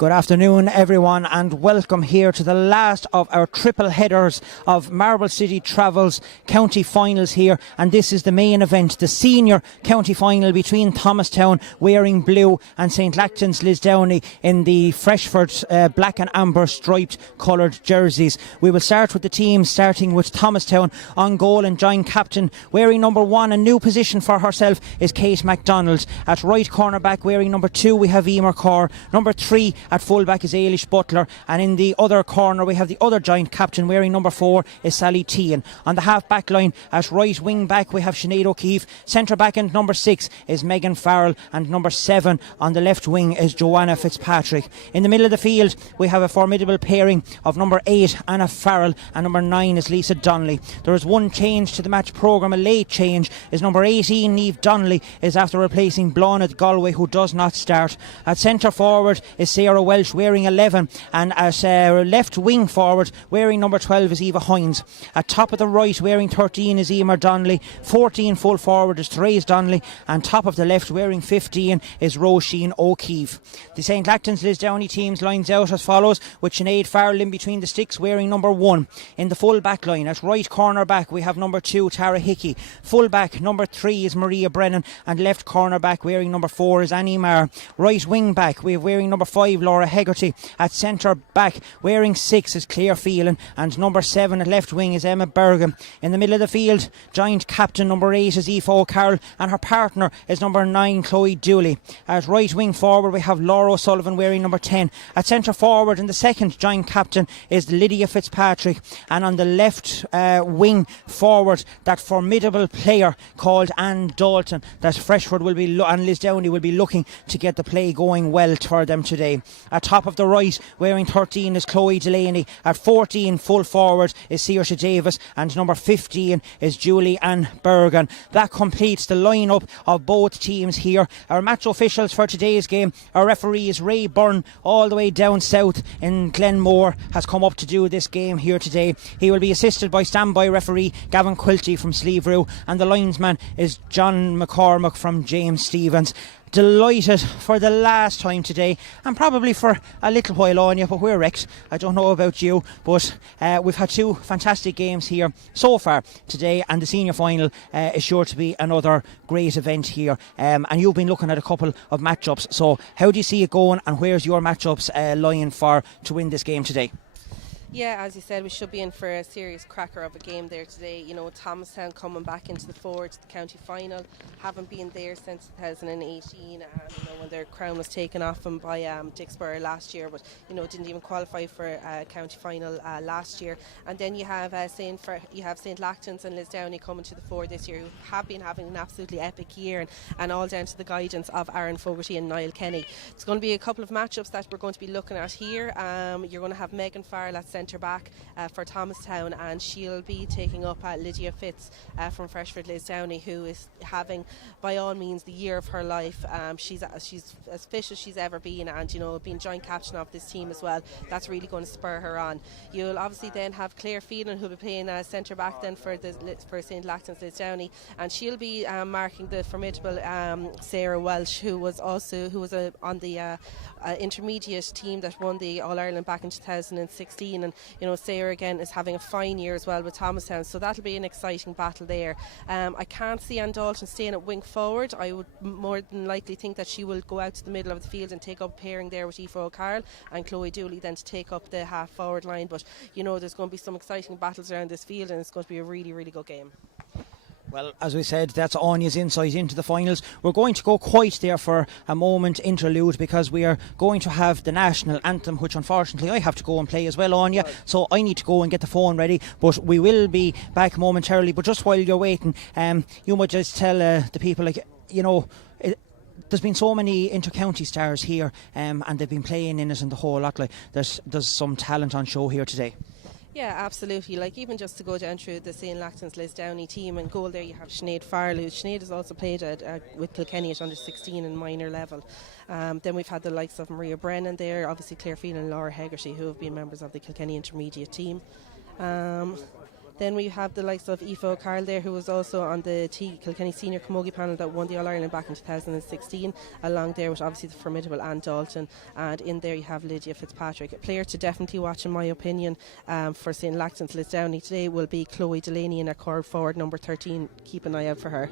Good afternoon, everyone, and welcome here to the last of our triple headers of Marble City Travels county finals here. And this is the main event, the senior county final between Thomastown wearing blue and St. Lachtains Lisdowney in the Freshford black and amber striped coloured jerseys. We will start with the team, starting with Thomastown on goal, and joint captain wearing number 1, a new position for herself, is Kate MacDonald. At right corner back wearing number 2 we have Emer Corr. Number 3 at fullback is Ailish Butler, and in the other corner we have the other joint captain wearing number 4 is Sally Tehan. On the half back line at right wing back we have Sinead O'Keefe. Centre back and number 6 is Megan Farrell, and number 7 on the left wing is Joanna Fitzpatrick. In the middle of the field we have a formidable pairing of number 8 Anna Farrell and number 9 is Lisa Donnelly. There is one change to the match programme, a late change, is number 18 Niamh Donnelly is after replacing Blonard Galway, who does not start. At centre forward is Sarah Welsh wearing 11, and at left wing forward wearing number 12 is Eva Hines. At top of the right wearing 13 is Emer Donnelly. 14 full forward is Therese Donnelly, and top of the left wearing 15 is Roisin O'Keefe. The St. Lachtains Lisdowney teams lines out as follows, with Sinead Farrell in between the sticks wearing number 1. In the full back line at right corner back we have number 2 Tara Hickey. Full back number 3 is Maria Brennan, and left corner back wearing number 4 is Annie Marr. Right wing back we have wearing number 5 Laura Hegarty. At centre back wearing 6 is Claire Phelan, and number 7 at left wing is Emma Bergen. In the middle of the field joint captain number 8 is Aoife O'Carroll, and her partner is number 9 Chloe Dooley. At right wing forward we have Laura O'Sullivan wearing number 10. At centre forward and the second joint captain is Lydia Fitzpatrick, and on the left wing forward that formidable player called Anne Dalton, that Freshford will be and Lisdowney will be looking to get the play going well for them today. At top of the right wearing 13 is Chloe Delaney. At 14 full forward is Saoirse Davis, and number 15 is Julie Ann Bergen. That completes the lineup of both teams here. Our match officials for today's game, our referee is Ray Byrne, all the way down south in Glenmore, has come up to do this game here today. He will be assisted by standby referee Gavin Quilty from Sleeverue, and the linesman is John McCormack from James Stevens. Delighted for the last time today, and probably for a little while on you, but we're wrecked. I don't know about you, but we've had 2 fantastic games here so far today, and the senior final is sure to be another great event here. And you've been looking at a couple of matchups, so how do you see it going, and where's your matchups lying for to win this game today? Yeah, as you said, we should be in for a serious cracker of a game there today. You know, Thomastown coming back into the forward to the county final, haven't been there since 2018, and when their crown was taken off them by Dicksboro last year, but didn't even qualify for a county final last year. And then you have St. Lachtains and Lisdowney coming to the fore this year, who have been having an absolutely epic year, and all down to the guidance of Aaron Fogarty and Niall Kenny. It's going to be a couple of matchups that we're going to be looking at here. You're going to have Megan Farrell at centre back for Thomastown, and she'll be taking up Lydia Fitz from Freshford Lisdowney, who is having by all means the year of her life. She's as fit as she's ever been, and being joint captain of this team as well, that's really going to spur her on. You'll obviously then have Claire Phelan, who'll be playing centre back then for St. Lachtains Lisdowney, and she'll be marking the formidable Sarah Welsh, who was on the intermediate team that won the All-Ireland back in 2016, and Sarah again is having a fine year as well with Thomastown, so that'll be an exciting battle there. I can't see Anne Dalton staying at wing forward. I would more than likely think that she will go out to the middle of the field and take up a pairing there with Aoife O'Carroll, and Chloe Dooley then to take up the half forward line. But there's going to be some exciting battles around this field, and it's going to be a really, really good game. Well, as we said, that's Anya's insight into the finals. We're going to go quiet there for a moment interlude, because we are going to have the national anthem, which unfortunately I have to go and play as well, Anya. So I need to go and get the phone ready, but we will be back momentarily. But just while you're waiting, you might just tell the people, there's been so many inter-county stars here, and they've been playing in it and the whole lot. There's some talent on show here today. Yeah, absolutely. Even just to go down through the St. Lachtains Lisdowney team and goal there, you have Sinead Farrell. Sinead has also played with Kilkenny at under 16 and minor level. Then we've had the likes of Maria Brennan there, obviously Claire Phelan and Laura Hegarty, who have been members of the Kilkenny intermediate team. Then we have the likes of Aoife O'Carroll there, who was also on the Kilkenny Senior Camogie panel that won the All-Ireland back in 2016, along there with obviously the formidable Anne Dalton, and in there you have Lydia Fitzpatrick. A player to definitely watch in my opinion for St. Lachtains Lisdowney today will be Chloe Delaney in her core forward number 13. Keep an eye out for her.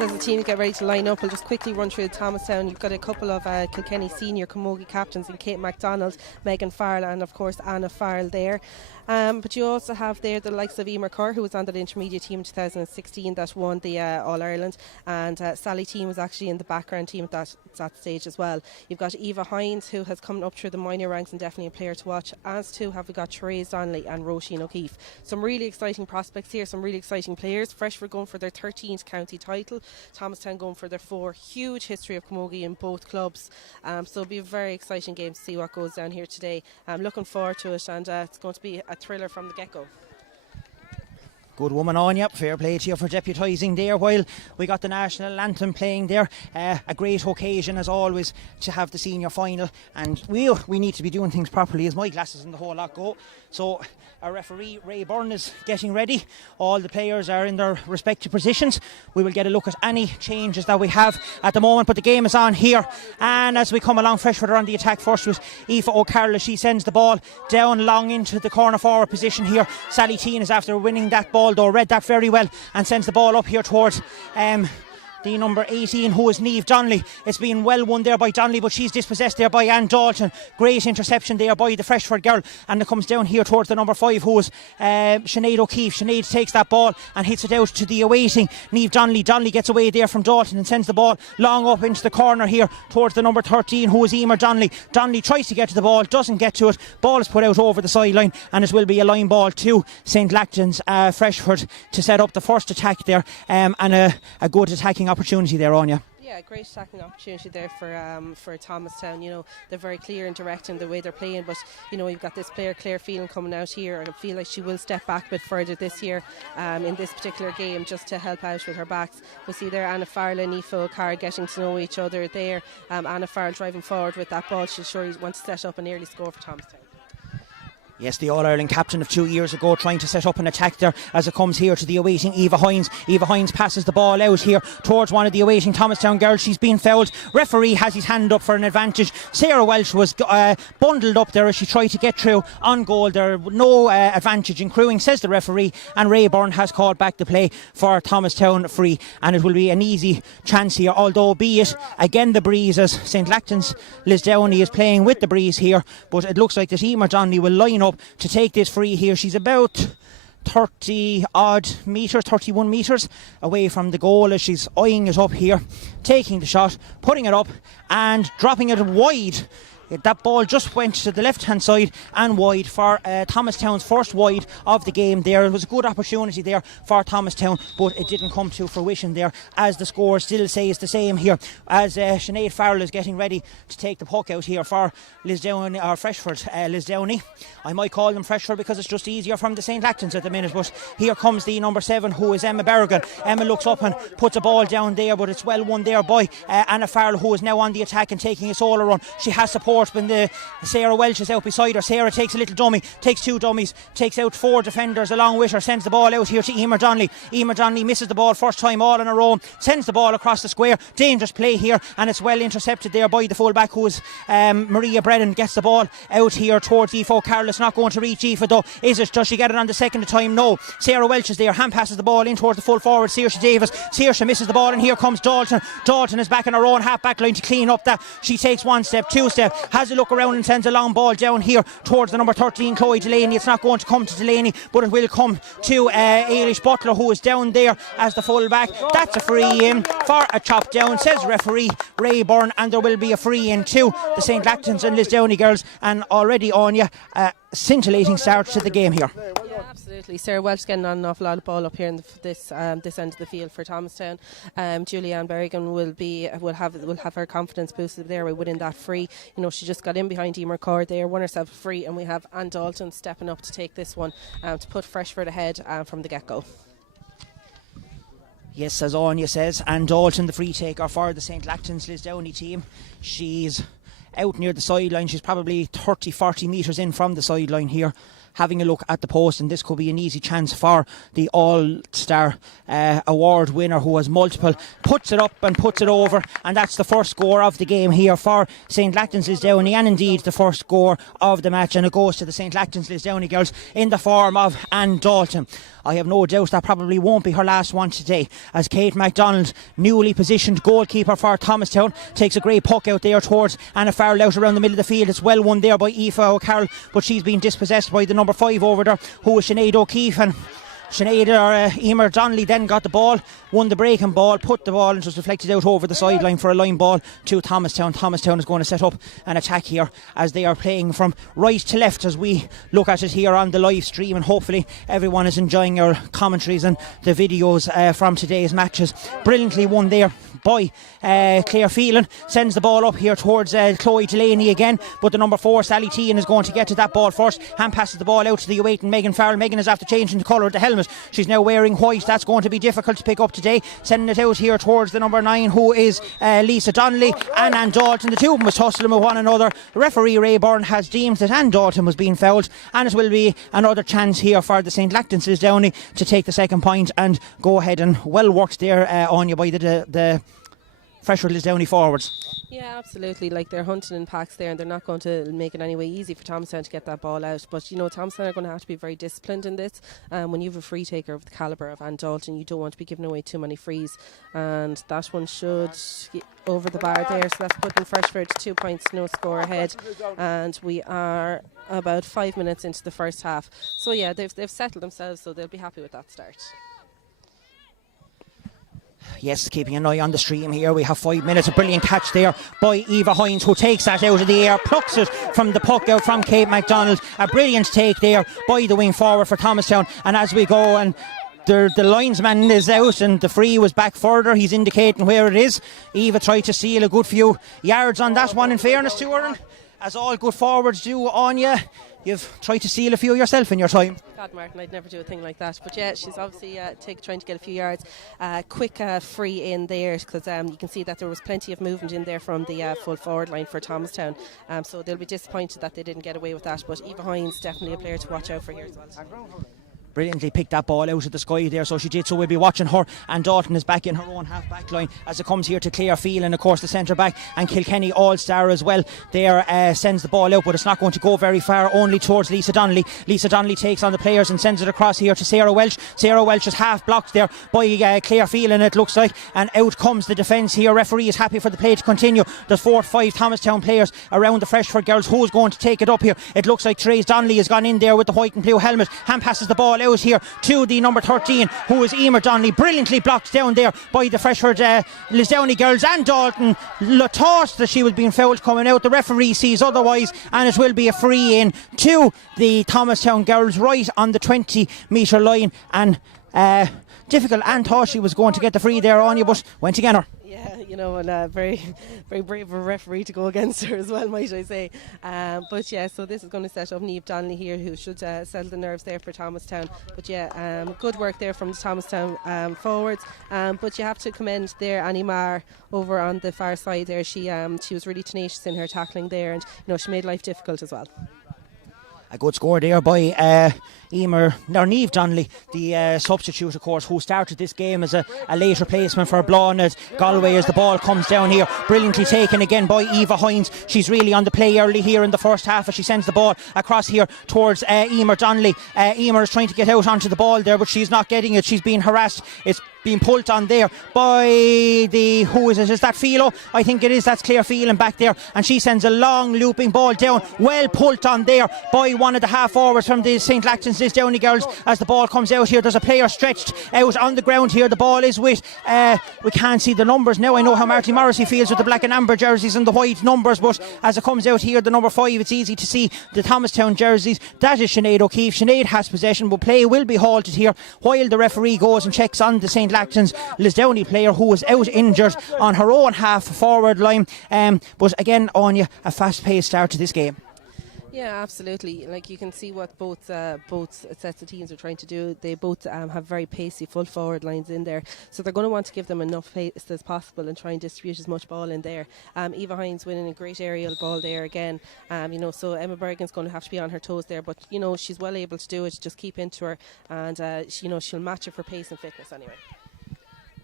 As the team get ready to line up, we'll just quickly run through Thomastown. You've got a couple of Kilkenny senior camogie captains in Kate MacDonald, Megan Farrell and of course Anna Farrell there. But you also have there the likes of Emer Kerr, who was on the intermediate team in 2016 that won the All-Ireland, and Sally Team was actually in the background team at that stage as well. You've got Eva Hines, who has come up through the minor ranks and definitely a player to watch, as too have we got Therese Donnelly and Roisin O'Keefe. Some really exciting prospects here, some really exciting players. Freshford going for their 13th county title, Thomastown going for their 4. Huge history of camogie in both clubs, so it'll be a very exciting game to see what goes down here today. I'm looking forward to it, and it's going to be a thriller from the get-go. Good woman on you. Fair play to you for deputising there while we got the national anthem playing there. A great occasion as always to have the senior final, and we need to be doing things properly as my glasses and the whole lot go. So our referee Ray Byrne is getting ready. All the players are in their respective positions. We will get a look at any changes that we have at the moment, but the game is on here, and as we come along, Freshford are on the attack first with Aoife O'Carroll. She sends the ball down long into the corner forward position here. Sally Teen is after winning that ball though, read that very well and sends the ball up here towards the number 18, who is Niamh Donnelly. It's been well won there by Donnelly, but she's dispossessed there by Anne Dalton. Great interception there by the Freshford girl, and it comes down here towards the number 5, who is Sinead O'Keefe. Sinead takes that ball and hits it out to the awaiting Niamh Donnelly. Donnelly gets away there from Dalton and sends the ball long up into the corner here towards the number 13, who is Emer Donnelly. Donnelly tries to get to the ball, doesn't get to it. Ball is put out over the sideline, and it will be a line ball to St. Lachtains Freshford to set up the first attack there, and a good attacking opportunity there on you. Yeah, great attacking opportunity there for Thomastown. You know, they're very clear and direct in the way they're playing, but you know, you've got this player Claire Phelan coming out here, and I feel like she will step back a bit further this year in this particular game just to help out with her backs. We see there Anna Farrell and Aoife O'Carroll getting to know each other there. Anna Farrell driving forward with that ball. She'll sure want to set up an early score for Thomastown. Yes, the All-Ireland captain of 2 years ago trying to set up an attack there as it comes here to the awaiting Eva Hines. Eva Hines passes the ball out here towards one of the awaiting Thomastown girls. She's been fouled. Referee has his hand up for an advantage. Sarah Welsh was bundled up there as she tried to get through on goal. There no advantage in crewing, says the referee, and Ray Byrne has called back the play for Thomastown free, and it will be an easy chance here, although be it again the breeze, as St. Lachtains Lisdowney is playing with the breeze here, but it looks like that Emer Donnelly will line up to take this free here. She's about 30 odd metres, 31 metres away from the goal as she's eyeing it up here, taking the shot, putting it up and dropping it wide. That ball just went to the left hand side and wide for Thomastown's first wide of the game there. It was a good opportunity there for Thomastown, but it didn't come to fruition there, as the score still says the same here as Sinead Farrell is getting ready to take the puck out here for Lisdowney, or Freshford Lisdowney. I might call them Freshford because it's just easier from the St. Lachtains at the minute, but here comes the number 7, who is Emma Berrigan. Emma looks up and puts a ball down there, but it's well won there by Anna Farrell, who is now on the attack and taking a solo run. She has support force when Sarah Welch is out beside her. Sarah takes a little dummy, takes 2 dummies, takes out 4 defenders along with her, sends the ball out here to Emer Donnelly. Emer Donnelly misses the ball first time all on her own, sends the ball across the square. Dangerous play here, and it's well intercepted there by the fullback, who is Maria Brennan. Gets the ball out here towards Aoife Carroll. It's not going to reach Aoife though. Is it? Does she get it on the second time? No. Sarah Welch is there. Hand passes the ball in towards the full forward, Saoirse Davis. Saoirse misses the ball, and here comes Dalton. Dalton is back in her own half back line to clean up that. She takes 1 step, 2 step, has a look around and sends a long ball down here towards the number 13, Chloe Delaney. It's not going to come to Delaney, but it will come to Ailish Butler, who is down there as the full back. That's a free in for a chop down, says referee Ray Byrne, and there will be a free in to the St. Lachtains and Lisdowney girls. And already on you, scintillating start to the game here. Yeah, absolutely. Sarah Welch getting on an awful lot of ball up here in this end of the field for Thomastown. Julianne Berrigan will have her confidence boosted there by winning that free. You know, she just got in behind Emer Cord there, won herself a free, and we have Anne Dalton stepping up to take this one to put Freshford ahead from the get-go. Yes, as Anya says, Anne Dalton, the free taker for the St. Lachtains Lisdowney team. She's out near the sideline. She's probably 30-40 metres in from the sideline here, having a look at the post, and this could be an easy chance for the All-Star award winner, who has multiple. Puts it up and puts it over, and that's the first score of the game here for St. Lachtains Lisdowney, and indeed the first score of the match, and it goes to the St. Lachtains Lisdowney girls in the form of Anne Dalton. I have no doubt that probably won't be her last one today, as Kate MacDonald, newly positioned goalkeeper for Thomastown, takes a great puck out there towards Anna Farrell out around the middle of the field. It's well won there by Aoife O'Carroll, but she's been dispossessed by the number 5 over there, who is Sinead O'Keefe. And Sinead Emer Donnelly then got the ball, won the breaking ball, put the ball, and just reflected out over the sideline for a line ball to Thomastown. Thomastown is going to set up an attack here, as they are playing from right to left as we look at it here on the live stream, and hopefully everyone is enjoying our commentaries and the videos from today's matches. Brilliantly won there by Claire Phelan. Sends the ball up here towards Chloe Delaney again, but the number 4 Sally Tehan is going to get to that ball first. Hand passes the ball out to the U8 and Megan Farrell. Megan is after changing the colour of the helmet. She's now wearing white. That's going to be difficult to pick up today. Sending it out here towards the number 9, who is Lisa Donnelly, and Anne Dalton. The two of them was tussling with one another. The referee Ray Byrne has deemed that Anne Dalton was being fouled, and it will be another chance here for the St. Lachtains Lisdowney to take the second point and go ahead. And well worked there on you by the Freshford Lisdowney forwards. Yeah, absolutely. Like, they're hunting in packs there, and they're not going to make it any way easy for Thomastown to get that ball out. But, you know, Thomastown are going to have to be very disciplined in this. When you have a free taker of the calibre of Anne Dalton, you don't want to be giving away too many frees. And that one should get over the bar there. So that's putting Freshford 2 points, no score ahead. And we are about 5 minutes into the first half. So, yeah, they've settled themselves, so they'll be happy with that start. Yes, keeping an eye on the stream here. We have 5 minutes. A brilliant catch there by Eva Hines, who takes that out of the air, plucks it from the puck out from Kate MacDonald. A brilliant take there by the wing forward for Thomastown. And as we go, and the linesman is out, and the free was back further. He's indicating where it is. Eva tried to seal a good few yards on that one, in fairness to her. And as all good forwards do, Anya, you've tried to seal a few yourself in your time. God, Martin, I'd never do a thing like that. But yeah, she's obviously trying to get a few yards. Quick free in there, because you can see that there was plenty of movement in there from the full forward line for Thomastown. So they'll be disappointed that they didn't get away with that. But Eva Hines, definitely a player to watch out for here as well. Brilliantly picked that ball out of the sky there, so she did. So we'll be watching her, and Dalton is back in her own half back line as it comes here to Claire Phelan, of course the centre back, and Kilkenny All-Star as well there. Sends the ball out, but it's not going to go very far, only towards Lisa Donnelly. Lisa Donnelly takes on the players and sends it across here to Sarah Welch. Sarah Welch is half blocked there by Claire Phelan, it looks like, and out comes the defence here. Referee is happy for the play to continue. There's 4 or 5 Thomastown players around the Freshford girls. Who's going to take it up here? It looks like Therese Donnelly has gone in there with the white and blue helmet. Hand passes the ball out here to the number 13, who is Emer Donnelly, brilliantly blocked down there by the Freshford Lisdowney girls. And Dalton thought that she was being fouled coming out. The referee sees otherwise, and it will be a free in to the Thomastown girls right on the 20 metre line. And difficult and thought she was going to get the free there on you, but went again her. Yeah, and very, very brave of a referee to go against her as well, might I say. But yeah, so this is going to set up Niamh Donnelly here, who should settle the nerves there for Thomastown. But yeah, good work there from the Thomastown forwards. But you have to commend there Annie Marr over on the far side there. She was really tenacious in her tackling there, and she made life difficult as well. A good score there by Niamh Donnelly, the substitute, of course, who started this game as a late replacement for Blonde at Galway, as the ball comes down here. Brilliantly taken again by Eva Hines. She's really on the play early here in the first half as she sends the ball across here towards Emer Donnelly. Emer is trying to get out onto the ball there, but she's not getting it. She's being harassed. It's being pulled on there by who is it? Is that Philo? I think it is. That's Claire Phelan back there, and she sends a long looping ball down, well pulled on there by one of the half forwards from the St. Lachtains Lisdowney girls. As the ball comes out here, there's a player stretched out on the ground here. The ball is with we can't see the numbers now. I know how Marty Morrissey feels with the black and amber jerseys and the white numbers, but as it comes out here, the number 5, it's easy to see the Thomastown jerseys. That is Sinead O'Keefe. Sinead has possession, but play will be halted here while the referee goes and checks on the St. Lachtains Lisdowney player who was out injured on her own half forward line. But again, Anya, a fast paced start to this game. Yeah, absolutely. Like, you can see what both sets of teams are trying to do. They both have very pacey full forward lines in there, so they're going to want to give them enough pace as possible and try and distribute as much ball in there. Eva Hines winning a great aerial ball there again. So Emma Bergen's going to have to be on her toes there, but she's well able to do it. Just keep into her, and she'll match her for pace and fitness anyway.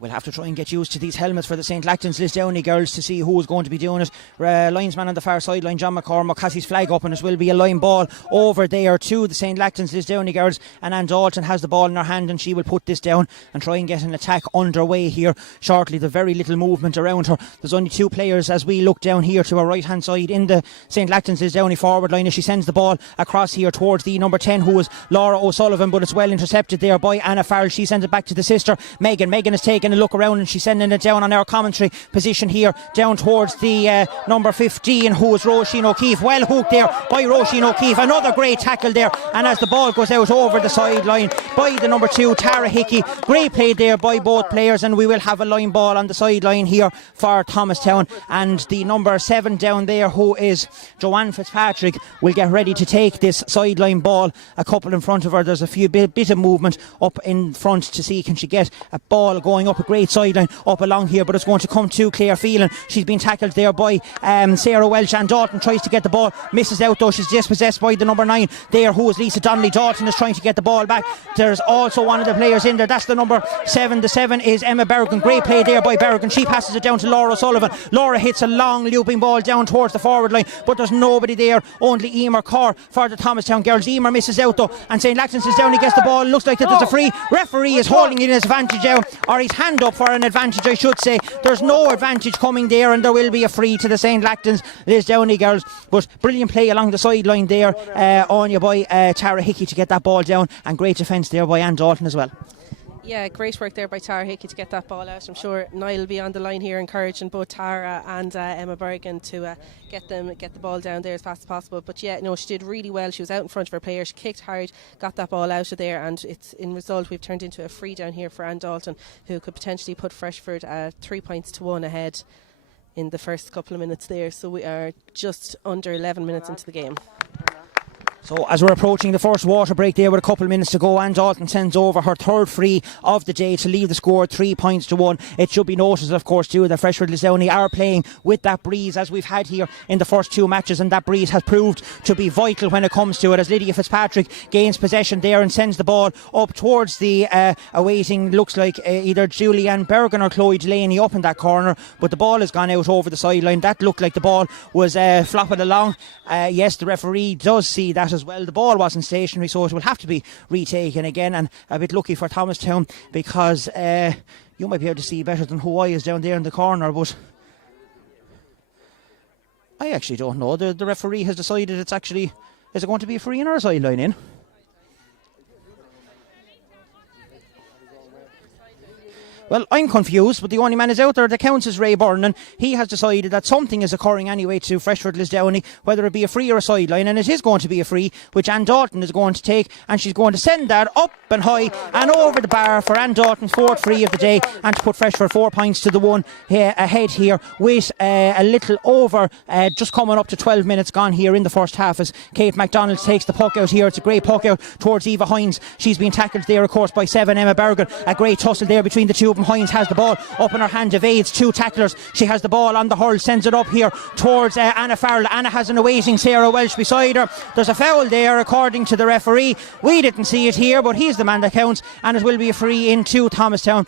We'll have to try and get used to these helmets for the St. Lachtains Lisdowney girls to see who's going to be doing it. Linesman on the far sideline, John McCormack, has his flag up, and it will be a line ball over there to the St. Lachtains Lisdowney girls. And Anne Dalton has the ball in her hand, and she will put this down and try and get an attack underway here shortly. The very little movement around her. There's only 2 players as we look down here to our right hand side in the St. Lachtains Lisdowney forward line as she sends the ball across here towards the number 10, who is Laura O'Sullivan, but it's well intercepted there by Anna Farrell. She sends it back to the sister Megan. Megan is taking a look around, and she's sending it down on our commentary position here, down towards the number 15, who is Roisin O'Keefe. Well hooked there by Roisin O'Keefe. Another great tackle there, and as the ball goes out over the sideline by the number 2, Tara Hickey. Great play there by both players, and we will have a line ball on the sideline here for Thomastown. And the number 7 down there, who is Joanne Fitzpatrick, will get ready to take this sideline ball. A couple in front of her. There's a few bit of movement up in front to see can she get a ball going up a great sideline up along here, but it's going to come to Claire Phelan. She's been tackled there by Sarah Welsh, and Dalton tries to get the ball, misses out though. She's dispossessed by the number 9 there, who is Lisa Donnelly. Dalton is trying to get the ball back. There's also one of the players in there, that's the number 7. The 7 is Emma Bergen. Great play there by Bergen. She passes it down to Laura Sullivan. Laura hits a long looping ball down towards the forward line, but there's nobody there, only Emer Carr for the Thomastown girls. Emer misses out though, and St. Lachtains is down. He gets the ball. Looks like that there's a free. Referee is holding it in his advantage out, or his hand up for an advantage, I should say. There's no advantage coming there, and there will be a free to the St. Lachtains Lisdowney girls. But brilliant play along the sideline there, Anya, by Tara Hickey to get that ball down, and great defence there by Anne Dalton as well. Yeah, great work there by Tara Hickey to get that ball out. I'm sure Niall will be on the line here encouraging both Tara and Emma Bergen to get the ball down there as fast as possible. But yeah, no, she did really well. She was out in front of her player. She kicked hard, got that ball out of there, and it's in result we've turned into a free down here for Anne Dalton, who could potentially put Freshford 3 points to 1 ahead in the first couple of minutes there. So we are just under 11 minutes into the game. So as we're approaching the first water break there with a couple of minutes to go, Anne Dalton sends over her 3rd free of the day to leave the score 3 points to 1. It should be noticed, of course, too, that Freshford Lisdowney are playing with that breeze as we've had here in the first 2 matches, and that breeze has proved to be vital when it comes to it, as Lydia Fitzpatrick gains possession there and sends the ball up towards the awaiting, looks like either Julianne Bergen or Chloe Delaney up in that corner, but the ball has gone out over the sideline. That looked like the ball was flopping along. Yes, the referee does see that as well. The ball wasn't stationary, so it will have to be retaken again, and a bit lucky for Thomastown, because you might be able to see better than who I is down there in the corner, but I actually don't know. The referee has decided it's actually, is it going to be a free in or a sideline in? Well, I'm confused, but the only man is out there that counts is Ray Byrne, and he has decided that something is occurring anyway to Freshford Lisdowney, whether it be a free or a sideline, and it is going to be a free, which Ann Dalton is going to take, and she's going to send that up and high and over the bar for Ann Dalton's fourth free of the day, and to put Freshford 4 points to the 1 ahead here with a little over, just coming up to 12 minutes gone here in the first half as Kate MacDonald takes the puck out here. It's a great puck out towards Eva Hines. She's been tackled there, of course, by 7 Emma Bergen. A great tussle there between the two of them. Hines has the ball up in her hand, evades 2 tacklers. She has the ball on the hurl, sends it up here towards Anna Farrell. Anna has an awaiting Sarah Welsh beside her. There's a foul there according to the referee. We didn't see it here, but he's the man that counts, and it will be a free into Thomastown.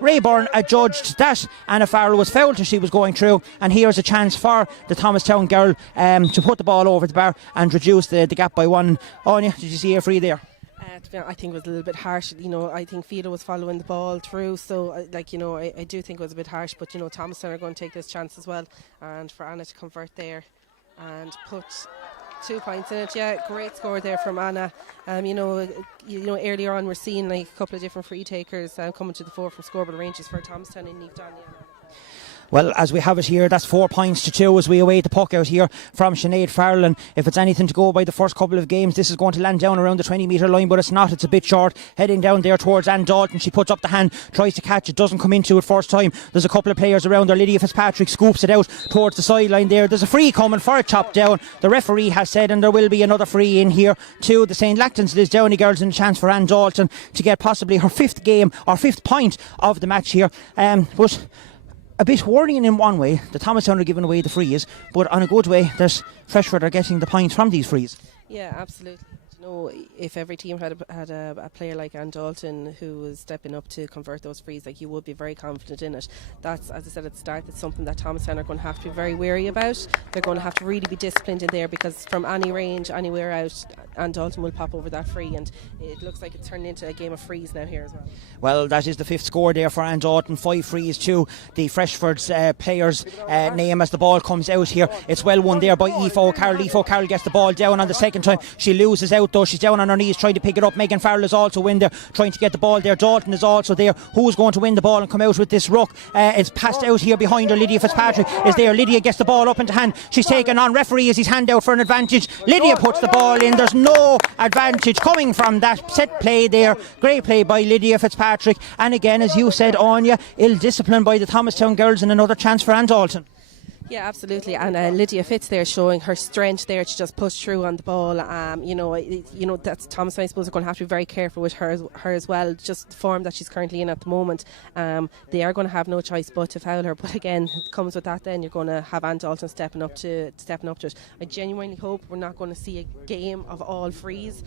Ray Byrne adjudged that Anna Farrell was fouled as she was going through, and here's a chance for the Thomastown girl to put the ball over the bar and reduce the gap by 1. Anya, did you see a free there? I think it was a little bit harsh. I think Fiona was following the ball through, so I do think it was a bit harsh. But Thomastown are going to take this chance as well, and for Anna to convert there and put 2 points in it. Yeah, great score there from Anna. Earlier on we're seeing a couple of different free takers coming to the fore from scoreboard ranges for Thomastown and Lisdowney. Well, as we have it here, that's 4 points to 2 as we await the puck out here from Sinead Farrell. And if it's anything to go by the first couple of games, this is going to land down around the 20-metre line, but it's not. It's a bit short. Heading down there towards Ann Dalton. She puts up the hand, tries to catch it, doesn't come into it first time. There's a couple of players around her. Lydia Fitzpatrick scoops it out towards the sideline there. There's a free coming for a chop down. The referee has said, and there will be another free in here to the St. Lachtains Lisdowney girls, and a chance for Ann Dalton to get possibly her 5th game or 5th point of the match here. But a bit worrying in one way. The Thomastown are giving away the frees, but on a good way, there's Freshford are getting the points from these frees. Yeah, absolutely. If every team had a player like Ann Dalton who was stepping up to convert those frees, you would be very confident in it. That's, as I said at the start, that's something that Thomastown are going to have to be very wary about. They're going to have to really be disciplined in there, because from any range, anywhere out, Ann Dalton will pop over that free, and it looks like it's turned into a game of frees now here as well. Well, that is the 5th score there for Ann Dalton. 5 frees to the Freshford's players' name as the ball comes out here. It's well won there by Aoife O'Carroll. Aoife O'Carroll gets the ball down on the second time. She loses out though. She's down on her knees trying to pick it up. Megan Farrell is also in there trying to get the ball there. Dalton is also there. Who's going to win the ball and come out with this ruck? It's passed out here behind her. Lydia Fitzpatrick is there. Lydia gets the ball up into hand. She's taken on. Referee is his hand out for an advantage. Lydia puts the ball in. There's no advantage coming from that set play there. Great play by Lydia Fitzpatrick, and again, as you said, Anya, ill discipline by the Thomastown girls, and another chance for Ann Dalton. Yeah, absolutely. And Lydia Fitz there showing her strength there to just push through on the ball. That's Thomas. I suppose are going to have to be very careful with her as well. Just the form that she's currently in at the moment. They are going to have no choice but to foul her. But again, it comes with that. Then you're going to have Ann Dalton stepping up to it. I genuinely hope we're not going to see a game of all frees,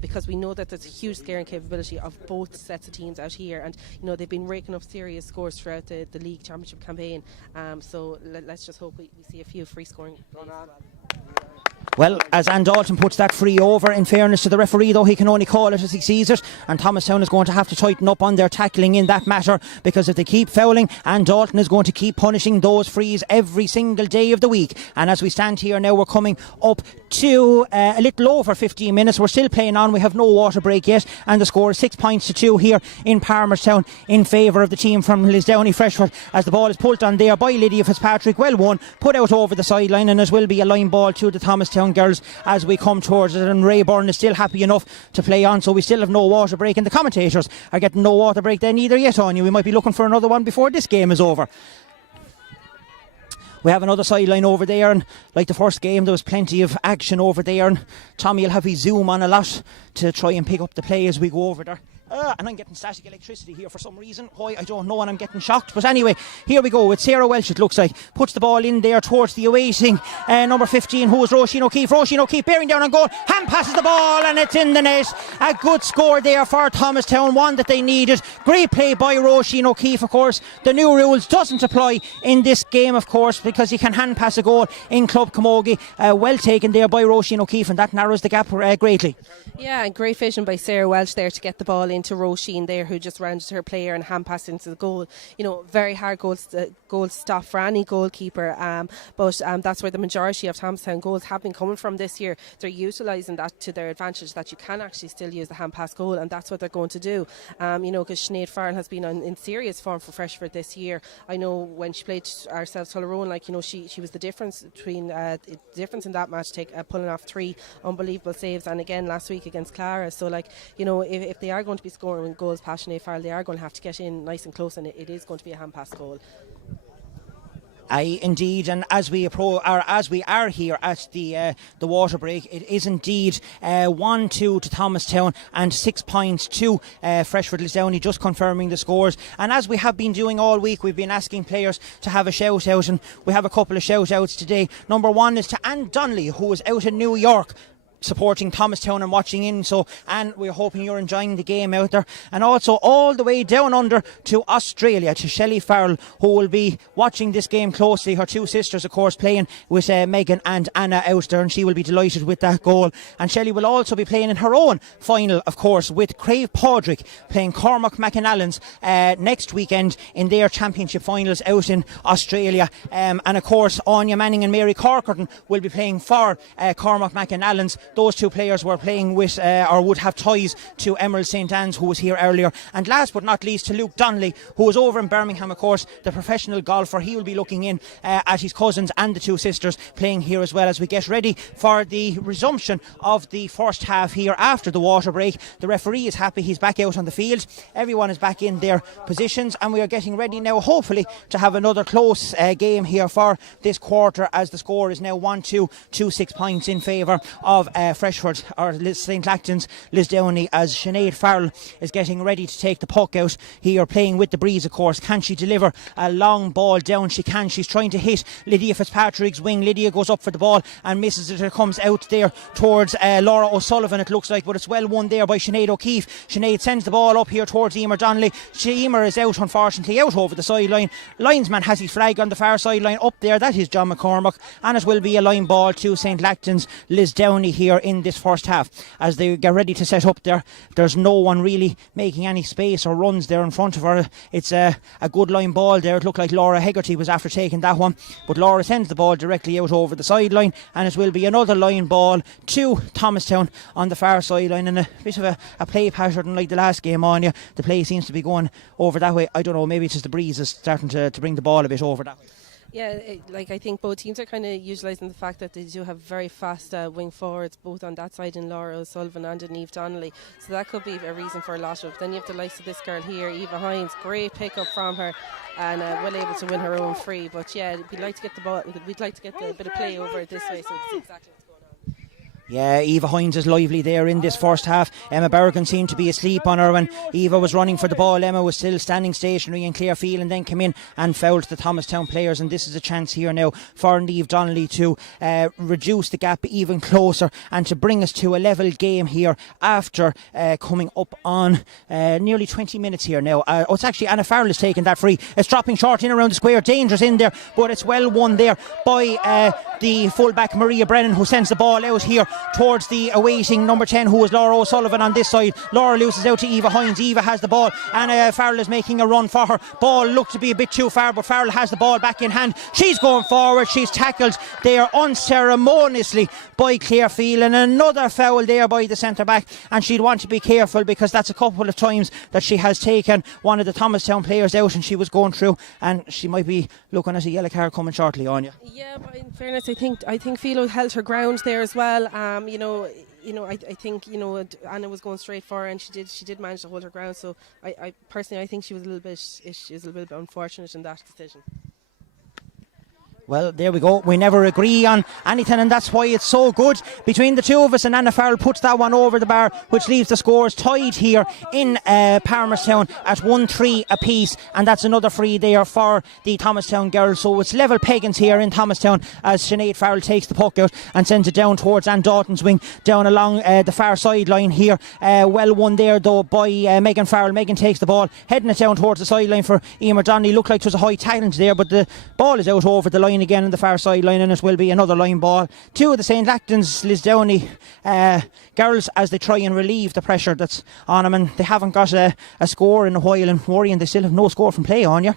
because we know that there's a huge scaring capability of both sets of teams out here, and they've been raking up serious scores throughout the league championship campaign. So let's just hope we see a few free scoring plays as well. Well, as Ann Dalton puts that free over, in fairness to the referee, though, he can only call it as he sees it, and Thomastown is going to have to tighten up on their tackling in that matter, because if they keep fouling, Ann Dalton is going to keep punishing those frees every single day of the week. And as we stand here now, we're coming up to a little over 15 minutes. We're still playing on. We have no water break yet, and the score is 6 points to 2 here in Palmerstown in favour of the team from Lisdowney Freshford, as the ball is pulled on there by Lydia Fitzpatrick. Well won, put out over the sideline, and it will be a line ball to the Thomastown girls as we come towards it. And Ray Byrne is still happy enough to play on, so we still have no water break, and the commentators are getting no water break then either yet, Anya. We might be looking for another one before this game is over. We have another sideline over there, and like the first game, there was plenty of action over there, and Tommy will have his zoom on a lot to try and pick up the play as we go over there. And I'm getting static electricity here for some reason. Why, I don't know, and I'm getting shocked. But anyway, here we go with Sarah Welsh, it looks like. Puts the ball in there towards the awaiting number 15, who is Roisin O'Keefe. Roisin O'Keefe bearing down on goal. Hand passes the ball, and it's in the net. A good score there for Thomastown, one that they needed. Great play by Roisin O'Keefe, of course. The new rules doesn't apply in this game, of course, because you can hand pass a goal in Club Camogie. Well taken there by Roisin O'Keefe, and that narrows the gap greatly. Yeah, and great vision by Sarah Welsh there to get the ball in line to Roisin there, who just rounded her player and hand passed into the goal. Very hard goal to stop for any goalkeeper, but that's where the majority of Thomastown goals have been coming from this year. They're utilising that to their advantage, that you can actually still use the hand pass goal, and that's what they're going to do. Because Sinead Farrell has been in serious form for Freshford this year. I know when she played ourselves Tullaroan, she was the difference between difference in that match, pulling off 3 unbelievable saves, and again last week against Clara. So if they are going to be scoring goals past Sinead Farrell, they are going to have to get in nice and close, and it is going to be a hand pass goal. Aye, indeed, and as we are here at the water break, it is indeed 1-2 to Thomastown and 6 points to Freshford Lisdowney, just confirming the scores. And as we have been doing all week, we've been asking players to have a shout out, and we have a couple of shout outs today. Number 1 is to Anne Donnelly, who is out in New York supporting Thomastown and watching in, and we're hoping you're enjoying the game out there. And also all the way down under to Australia, to Shelley Farrell, who will be watching this game closely. Her 2 sisters, of course, playing with Megan and Anna out there, and she will be delighted with that goal. And Shelley will also be playing in her own final, of course, with Crave Padraig, playing Cormac McAnallen's next weekend in their championship finals out in Australia. And of course, Anya Manning and Mary Corkerton will be playing for Cormac McAnallen's. Those 2 players were playing with or would have ties to Emerald St Anne's, who was here earlier. And last but not least, to Luke Donnelly, who was over in Birmingham, of course, the professional golfer. He will be looking in at his cousins and the 2 sisters playing here as well, as we get ready for the resumption of the first half here after the water break. The referee is happy, he's back out on the field, everyone is back in their positions, and we are getting ready now, hopefully, to have another close game here for this quarter, as the score is now 1-2 to 6 points in favour of Freshford, or St Lachtains Lisdowney, as Sinead Farrell is getting ready to take the puck out here, playing with the breeze, of course. Can she deliver a long ball down? She can. She's trying to hit Lydia Fitzpatrick's wing. Lydia goes up for the ball and misses it. It comes out there towards Laura O'Sullivan, it looks like, but it's well won there by Sinead O'Keefe. Sinead sends the ball up here towards Emer Donnelly. Emer is out, unfortunately, out over the sideline. Linesman has his flag on the far sideline up there. That is John McCormack, and it will be a line ball to St Lachtains Lisdowney here in this first half as they get ready to set up there. There's no one really making any space or runs there in front of her. It's a good line ball there. It looked like Laura Hegarty was after taking that one, but Laura sends the ball directly out over the sideline, and it will be another line ball to Thomastown on the far sideline, and a bit of a play pattern like the last game on you. The play seems to be going over that way. I don't know, maybe it's just the breeze is starting to bring the ball a bit over that way. Yeah, I think both teams are kind of utilising the fact that they do have very fast wing forwards, both on that side in Laura O'Sullivan and in Eve Donnelly. So that could be a reason for a lot of. Then you have the likes of this girl here, Eva Hines. Great pick up from her, and well able to win her own free. But yeah, we'd like to get the ball. We'd like to get the bit of play over it this way. So it's exactly. Yeah, Eva Hines is lively there in this first half. Emma Berrigan seemed to be asleep on her when Eva was running for the ball. Emma was still standing stationary in clear field, and then came in and fouled the Thomastown players. And this is a chance here now for Niamh Donnelly to reduce the gap even closer and to bring us to a level game here after coming up on nearly 20 minutes here now. It's actually Anna Farrell has taken that free. It's dropping short in around the square. Dangerous in there, but it's well won there by the fullback Maria Brennan, who sends the ball out here towards the awaiting number 10, who is Laura O'Sullivan on this side. Laura loses out to Eva Hines. Eva has the ball, and Farrell is making a run for her. Ball looked to be a bit too far, but Farrell has the ball back in hand. She's going forward. She's tackled there unceremoniously by Clearfield, and another foul there by the centre back, and she'd want to be careful, because that's a couple of times that she has taken one of the Thomastown players out, and she was going through, and she might be looking at a yellow card coming shortly on you. Yeah, but in fairness, I think Philo held her ground there as well. I think Anna was going straight for her, and she did manage to hold her ground. So I personally, I think she was a little bit unfortunate in that decision. Well, there we go. We never agree on anything, and that's why it's so good between the two of us. And Anna Farrell puts that one over the bar, which leaves the scores tied here in Palmerstown at 1-3 apiece. And that's another free there for the Thomastown girls. So it's level peggings here in Thomastown as Sinead Farrell takes the puck out and sends it down towards Anne Doughton's wing, down along the far sideline here. Well won there though by Megan Farrell. Megan takes the ball, heading it down towards the sideline for Emer Donnelly. Looked like it was a high challenge there, but the ball is out over the line line again on the far sideline, and it will be another line ball to the St. Lachtains Lisdowney girls as they try and relieve the pressure that's on them, and they haven't got a score in a while, and worrying they still have no score from play on you.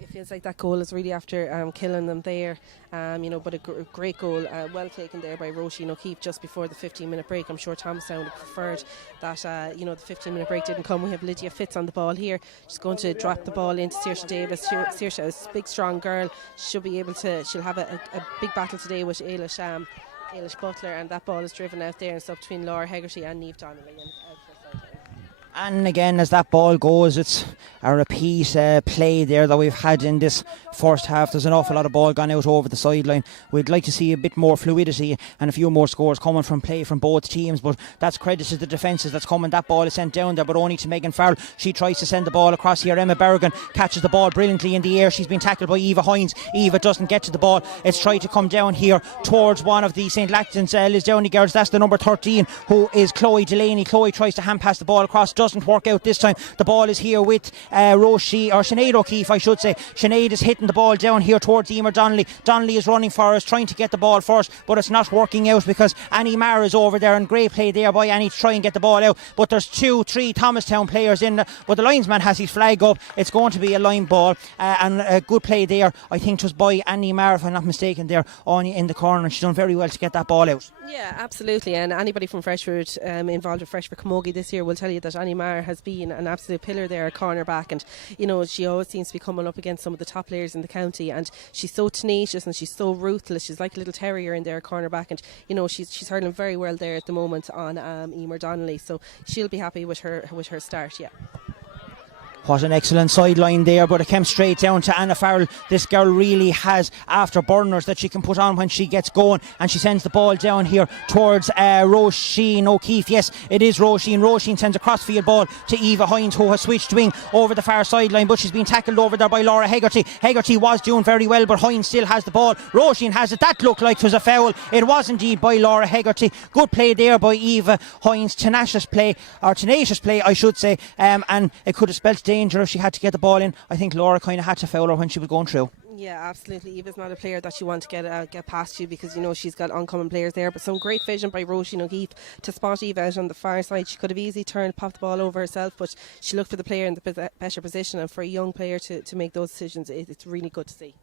It feels like that goal is really after killing them there, but a great goal, well taken there by Roisin O'Keefe just before the 15-minute break. I'm sure Thomastown would have preferred that, the 15-minute break didn't come. We have Lydia Fitz on the ball here. She's going to drop the ball into Saoirse Davis. Saoirse is a big, strong girl. She'll have a big battle today with Eilish Butler, and that ball is driven out there, and it's up between Laura Hegarty and Niamh Donnelly. And again, as that ball goes, it's a repeat play there that we've had in this first half. There's an awful lot of ball gone out over the sideline. We'd like to see a bit more fluidity and a few more scores coming from play from both teams, but that's credit to the defences that's coming. That ball is sent down there, but only to Megan Farrell. She tries to send the ball across here. Emma Berrigan catches the ball brilliantly in the air. She's been tackled by Eva Hines. Eva doesn't get to the ball. It's tried to come down here towards one of the St. Lachtains Lisdowney girls. That's the number 13, who is Chloe Delaney. Chloe tries to hand pass the ball across. Doesn't work out this time. The ball is here with Sinead O'Keefe, I should say. Sinead is hitting the ball down here towards Emer Donnelly. Donnelly is running for us, trying to get the ball first, but it's not working out because Annie Marr is over there, and great play there by Annie to try and get the ball out. But there's 2-3 Thomastown players in there, but the linesman has his flag up. It's going to be a line ball, and a good play there, I think, was by Annie Marr, if I'm not mistaken, there on in the corner, and she's done very well to get that ball out. Yeah, absolutely, and anybody from Freshford involved with Freshford Camogie this year will tell you that Annie Marr has been an absolute pillar there at cornerback, and she always seems to be coming up against some of the top players in the county, and she's so tenacious and she's so ruthless. She's like a little terrier in there at cornerback, and she's hurling very well there at the moment on Emer Donnelly, so she'll be happy with her start. Yeah. What an excellent sideline there, but it came straight down to Anna Farrell. This girl really has afterburners that she can put on when she gets going, and she sends the ball down here towards Roisin O'Keefe. Yes, it is Roisin. Roisin sends a crossfield ball to Eva Hines, who has switched wing over the far sideline, but she's been tackled over there by Laura Hegarty. Hegarty was doing very well, but Hines still has the ball. Roisin has it. That looked like it was a foul. It was indeed by Laura Hegarty. Good play there by Eva Hines. Tenacious play, I should say, and it could have spelled danger if she had to get the ball in. I think Laura kind of had to foul her when she was going through. Yeah, absolutely. Eva's not a player that you want to get past you, because she's got oncoming players there, but some great vision by Roisin O'Keefe to spot Eva out on the far side. She could have easily popped the ball over herself, but she looked for the player in the better position, and for a young player to make those decisions, it's really good to see.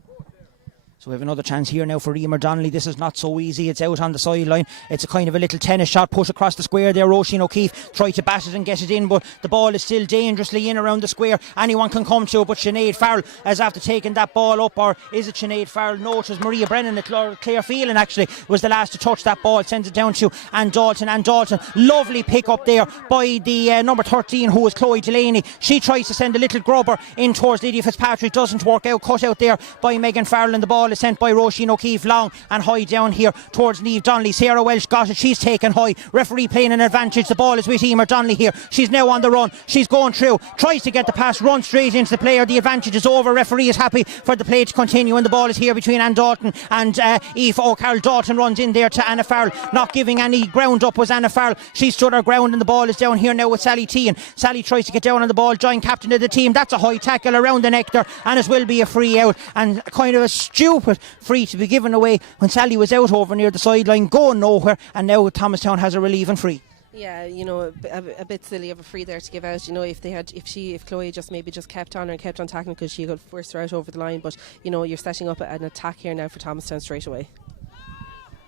So we have another chance here now for Emer Donnelly. This is not so easy. It's out on the sideline. It's a kind of a little tennis shot push across the square there. Roisin O'Keefe tried to bat it and get it in, but the ball is still dangerously in around the square. Anyone can come to it, but Sinead Farrell has after taking that ball up, or is it Sinead Farrell? No, it was Maria Brennan at Clare Phelan actually was the last to touch that ball. Sends it down to Anne Dalton. Anne Dalton, lovely pick up there by the number 13, who is Chloe Delaney. She tries to send a little grubber in towards Lydia Fitzpatrick. Doesn't work out. Cut out there by Megan Farrell, and the ball is sent by Roisin O'Keefe long and high down here towards Niamh Donnelly. Sarah Welsh got it. She's taken high. Referee playing an advantage. The ball is with Emer Donnelly here. She's now on the run. She's going through. Tries to get the pass. Runs straight into the player. The advantage is over. Referee is happy for the play to continue, and the ball is here between Anne Dalton and Eve O'Carroll. Dalton runs in there to Anna Farrell. Not giving any ground up was Anna Farrell. She stood her ground, and the ball is down here now with Sally T. And Sally tries to get down on the ball. Joint captain of the team. That's a high tackle around the neck there, and it will be a free out, and kind of a stupid free to be given away when Sally was out over near the sideline going nowhere, and now Thomastown has a relieving free. Yeah, a bit silly of a free there to give out. If Chloe just kept on and kept on tackling, because she could force her out over the line. But you're setting up an attack here now for Thomastown straight away.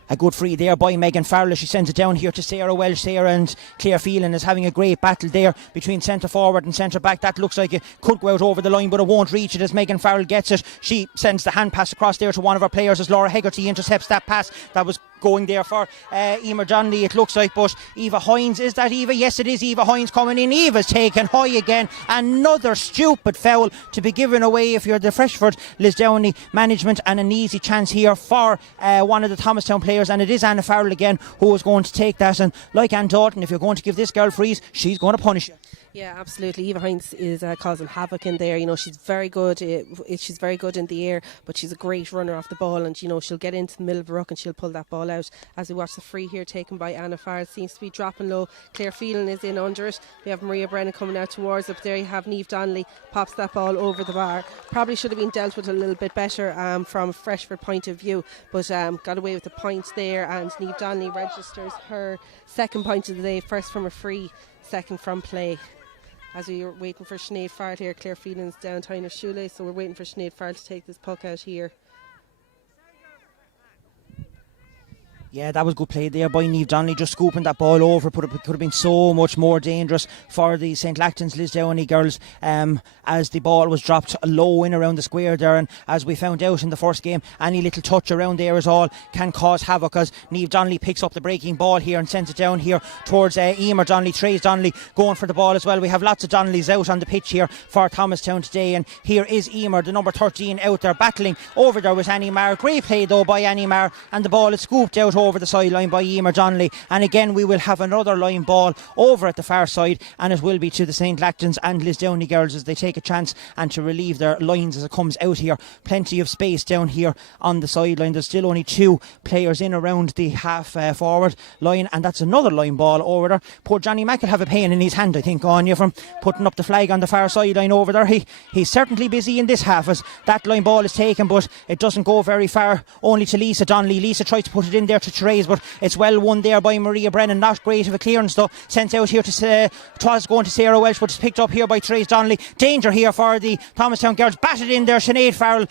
A good free there by Megan Farrell. She sends it down here to Sarah Welsh. Sarah and Claire Phelan is having a great battle there between centre forward and centre back. That looks like it could go out over the line, but it won't reach it as Megan Farrell gets it. She sends the hand pass across there to one of her players as Laura Hegarty intercepts that pass. That was going there for Emer Donnelly, it looks like, but Eva Hines, is that Eva? Yes, it is Eva Hines coming in. Eva's taken high again. Another stupid foul to be given away if you're the Freshford Lisdowney management, and an easy chance here for one of the Thomastown players, and it is Anna Farrell again who is going to take that. And like Anne Dalton, if you're going to give this girl frees, she's going to punish you. Yeah, absolutely. Eva Hines is causing havoc in there. You know, she's very good. She's very good in the air, but she's a great runner off the ball. And you know, she'll get into the middle of the ruck and she'll pull that ball out. As we watch the free here taken by Anna Farrell, seems to be dropping low. Claire Phelan is in under it. We have Maria Brennan coming out towards it. But there you have Niamh Donnelly pops that ball over the bar. Probably should have been dealt with a little bit better from a Freshford point of view, but got away with the point there. And Niamh Donnelly registers her second point of the day, first from a free, second from play. As we are waiting for Sinead Farrell here, Claire Phelan's down tying her shoelace, so we're waiting for Sinead Farrell to take this puck out here. Yeah, that was good play there by Niamh Donnelly, just scooping that ball over, but it could have been so much more dangerous for the St. Lachtains Lisdowney girls as the ball was dropped low in around the square there. And as we found out in the first game, any little touch around there is all can cause havoc, as Niamh Donnelly picks up the breaking ball here and sends it down here towards Emer Donnelly. Trace Donnelly going for the ball as well. We have lots of Donnellys out on the pitch here for Thomastown today, and here is Emer, the number 13, out there battling over there with Annie Marr. Great play though by Annie Marr, and the ball is scooped out over the sideline by Emer Donnelly. And again, we will have another line ball over at the far side, and it will be to the St. Lachtains and Lisdowney girls as they take a chance and to relieve their lines as it comes out here. Plenty of space down here on the sideline. There's still only two players in around the half forward line, and that's another line ball over there. Poor Johnny Mack will have a pain in his hand, I think, on you from putting up the flag on the far sideline over there. He's certainly busy in this half as that line ball is taken, but it doesn't go very far, only to Lisa Donnelly. Lisa tries to put it in there to Therese, but it's well won there by Maria Brennan. Not great of a clearance though, sent out here to twas going to Sarah Welsh, but it's picked up here by Therese Donnelly. Danger here for the Thomastown girls, batted in there. Sinead Farrell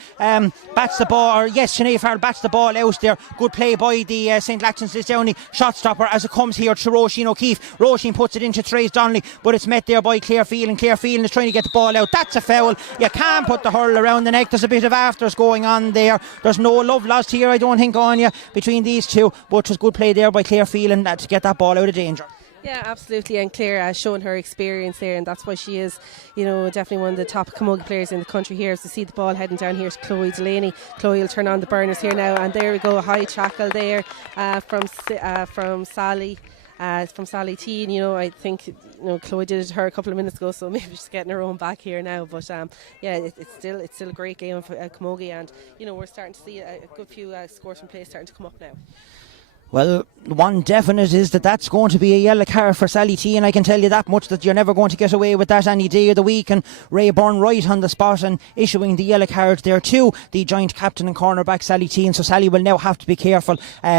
bats the ball, or yes, Sinead Farrell bats the ball out there. Good play by the St. Lachtains Lisdowney shot stopper as it comes here to Roisin O'Keefe. Roisin puts it into Therese Donnelly, but it's met there by Claire Phelan. Claire Phelan is trying to get the ball out. That's a foul. You can't put the hurl around the neck. There's a bit of afters going on there. There's no love lost here, I don't think, on you between these two, but it was good play there by Claire Phelan to get that ball out of danger. Yeah, absolutely, and Claire showing her experience there, and that's why she is, you know, definitely one of the top camogie players in the country here. As to see the ball heading down here to Chloe Delaney. Chloe will turn on the burners here now, and there we go, a high tackle there from Sally. From Sally T, and you know, I think, you know, Chloe did it to her a couple of minutes ago, so maybe she's getting her own back here now. But yeah, it's still a great game of camogie, and you know, we're starting to see a good few scores from play starting to come up now. Well, one definite is that's going to be a yellow card for Sally T, and I can tell you that much, that you're never going to get away with that any day of the week. And Ray Byrne right on the spot and issuing the yellow card there too, the joint captain and cornerback Sally T. And so Sally will now have to be careful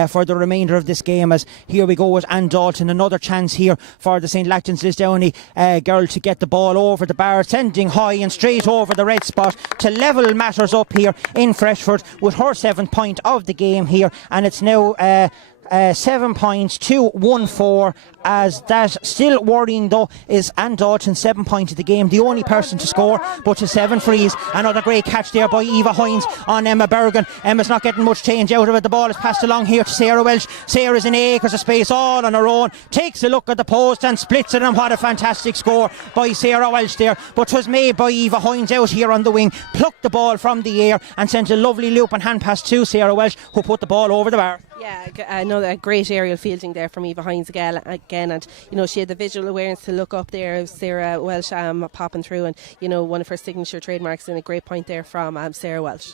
for the remainder of this game, as here we go with Anne Dalton. Another chance here for the St. Lachtains Lisdowney girl to get the ball over the bar, sending high and straight over the red spot to level matters up here in Freshford with her 7th point of the game here. And it's now 7 points to 1-4, as that still worrying though is Anne Dalton, 7 points of the game, the only person to score, but to 7 frees. Another great catch there by Eva Hines on Emma Bergen. Emma's not getting much change out of it. The ball is passed along here to Sarah Welsh. Sarah's in acres of space all on her own, takes a look at the post and splits it, and what a fantastic score by Sarah Welsh there. But 'twas made by Eva Hines out here on the wing, plucked the ball from the air and sent a lovely loop and hand pass to Sarah Welsh, who put the ball over the bar. Yeah, another great aerial fielding there from Eva Hines again, and you know, she had the visual awareness to look up there. Sarah Welsh popping through, and you know, one of her signature trademarks, and a great point there from Sarah Welsh.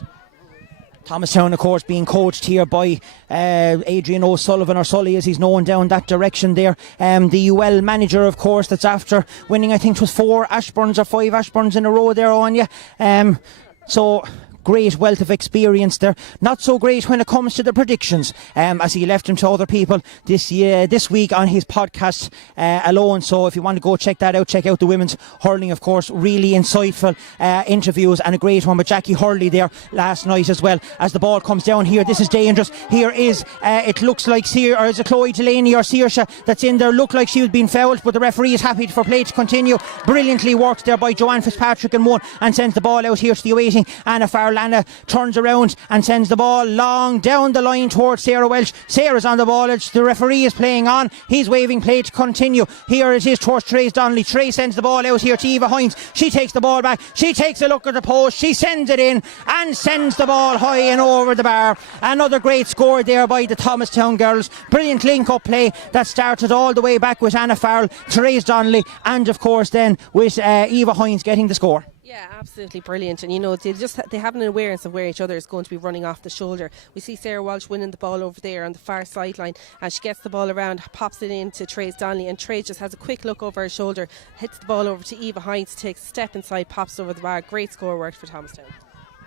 Thomastown, of course, being coached here by Adrian O'Sullivan, or Sully as he's known down that direction there. The UL manager, of course, that's after winning, I think it was 4 Ashburns or 5 Ashburns in a row there on you. So great wealth of experience there. Not so great when it comes to the predictions, as he left them to other people this week on his podcast alone. So if you want to go check that out, check out the women's hurling, of course. Really insightful interviews, and a great one with Jackie Hurley there last night as well. As the ball comes down here, this is dangerous. Here is it looks like is it Chloe Delaney or Saoirse that's in there. Looked like she was being fouled, but the referee is happy for play to continue. Brilliantly worked there by Joanne Fitzpatrick and one, and sends the ball out here to the awaiting Anna Farrell. Lana turns around and sends the ball long down the line towards Sarah Welch. Sarah's on the ball. The referee is playing on. He's waving play to continue. Here it is towards Trace Donnelly. Trace sends the ball out here to Eva Hines. She takes the ball back. She takes a look at the post. She sends it in and sends the ball high and over the bar. Another great score there by the Thomastown girls. Brilliant link-up play that started all the way back with Anna Farrell, Therese Donnelly, and of course then with Eva Hines getting the score. Yeah, absolutely brilliant. And you know, they have an awareness of where each other is going to be running off the shoulder. We see Sarah Walsh winning the ball over there on the far sideline, and she gets the ball around, pops it into Trace Donnelly, and Trace just has a quick look over her shoulder, hits the ball over to Eva Hines, takes a step inside, pops over the bar. Great score work for Thomastown.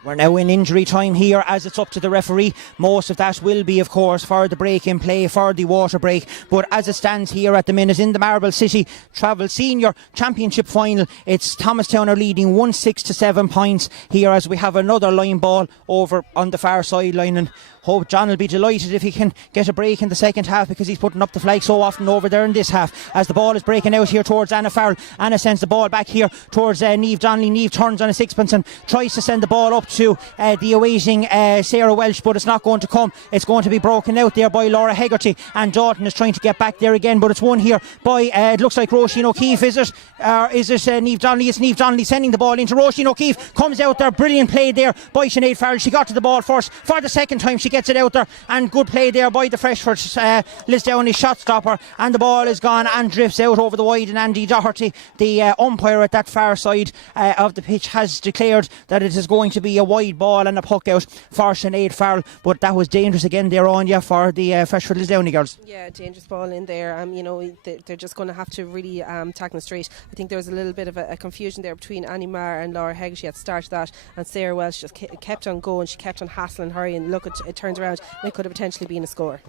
We're now in injury time here, as it's up to the referee. Most of that will be, of course, for the break in play, for the water break. But as it stands here at the minute in the Marble City Travel Senior Championship Final, it's Thomastown are leading 1-6 to 7 points here, as we have another line ball over on the far sideline. And hope John will be delighted if he can get a break in the second half, because he's putting up the flag so often over there in this half. As the ball is breaking out here towards Anna Farrell, Anna sends the ball back here towards Niamh Donnelly. Niamh turns on a sixpence and tries to send the ball up to the awaiting Sarah Welch, but it's not going to come. It's going to be broken out there by Laura Hegarty, and Dalton is trying to get back there again, but it's won here by it looks like Roisin O'Keefe. Is it Niamh Donnelly? It's Niamh Donnelly sending the ball into Roisin O'Keefe. Comes out there, brilliant play there by Sinead Farrell. She got to the ball first. For the second time she gets it out there, and good play there by the Freshford Lisdowney shot stopper, and the ball is gone and drifts out over the wide. And Andy Doherty, the umpire at that far side of the pitch, has declared that it is going to be a wide ball and a puck out for Sinead Farrell. But that was dangerous again there on you for the Freshford Lisdowney girls. Yeah, dangerous ball in there. You know, they're just going to have to really tackle straight. I think there was a little bit of a confusion there between Annie Marr and Laura Hegarty at the start of that, and Sarah Welsh just kept on going. She kept on hassling her, and look, it turns around and it could have potentially been a score.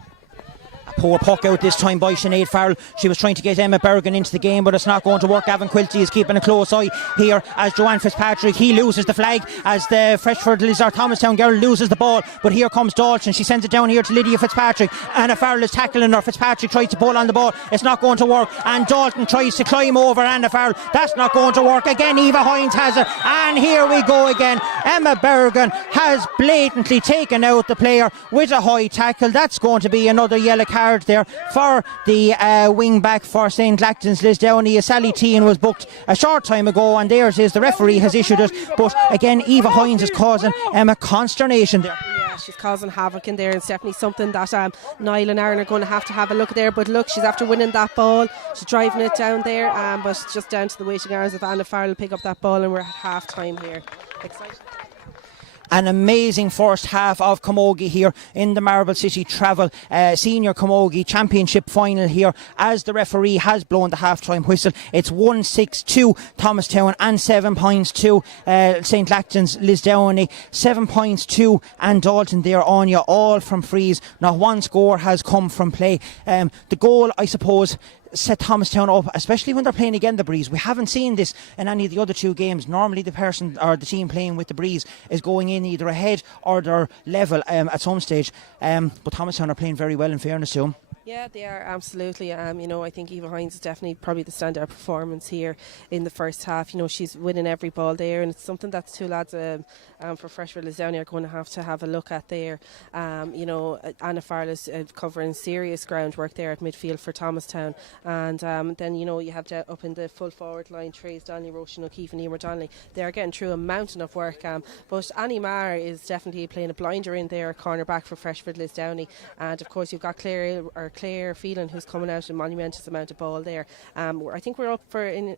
A poor puck out this time by Sinead Farrell. She was trying to get Emma Bergen into the game, but it's not going to work. Gavin Quilty is keeping a close eye here as Joanne Fitzpatrick, he loses the flag as the Freshford Lizard Thomastown girl loses the ball. But here comes Dalton. She sends it down here to Lydia Fitzpatrick. Anna Farrell is tackling her. Fitzpatrick tries to pull on the ball. It's not going to work. And Dalton tries to climb over Anna Farrell. That's not going to work. Again, Eva Hines has it. And here we go again. Emma Bergen has blatantly taken out the player with a high tackle. That's going to be another yellow card there for the wing back for St. Lachtains Lisdowney. Sally Teen was booked a short time ago, and there it is. The referee has issued it, but again Eva Hines is causing Emma consternation there. Yeah, she's causing havoc in there. It's definitely something that Niall and Aaron are going to have a look at there. But look, she's after winning that ball. She's driving it down there, but it's just down to the waiting arms of Anna Farrell to pick up that ball, and we're at half time here. Exciting. An amazing first half of Camogie here in the Marble City Travel Senior Camogie Championship Final here, as the referee has blown the half-time whistle. It's 1-6 to Thomastown and 7 points to St. Lachtains Lisdowney, 7 points to and Dalton there on you, all from frees. Not one score has come from play. The goal, I suppose, set Thomastown up, especially when they're playing again the Breeze. We haven't seen this in any of the other two games. Normally the person or the team playing with the Breeze is going in either ahead or they're level at some stage, but Thomastown are playing very well, in fairness to them. Yeah, they are, absolutely. You know, I think Eva Hines is definitely probably the standout performance here in the first half. You know, she's winning every ball there, and it's something that two lads for Freshford Lisdowney are going to have a look at there. You know, Anna Farrell is covering serious groundwork there at midfield for Thomastown, and then you know you have up in the full forward line Therese Donnelly, Roisin O'Keefe and Emer Donnelly. They are getting through a mountain of work, but Annie Marr is definitely playing a blinder in there, corner back for Freshford Lisdowney, and of course you've got Claire Phelan, who's coming out a monumentous amount of ball there. I think we're up for an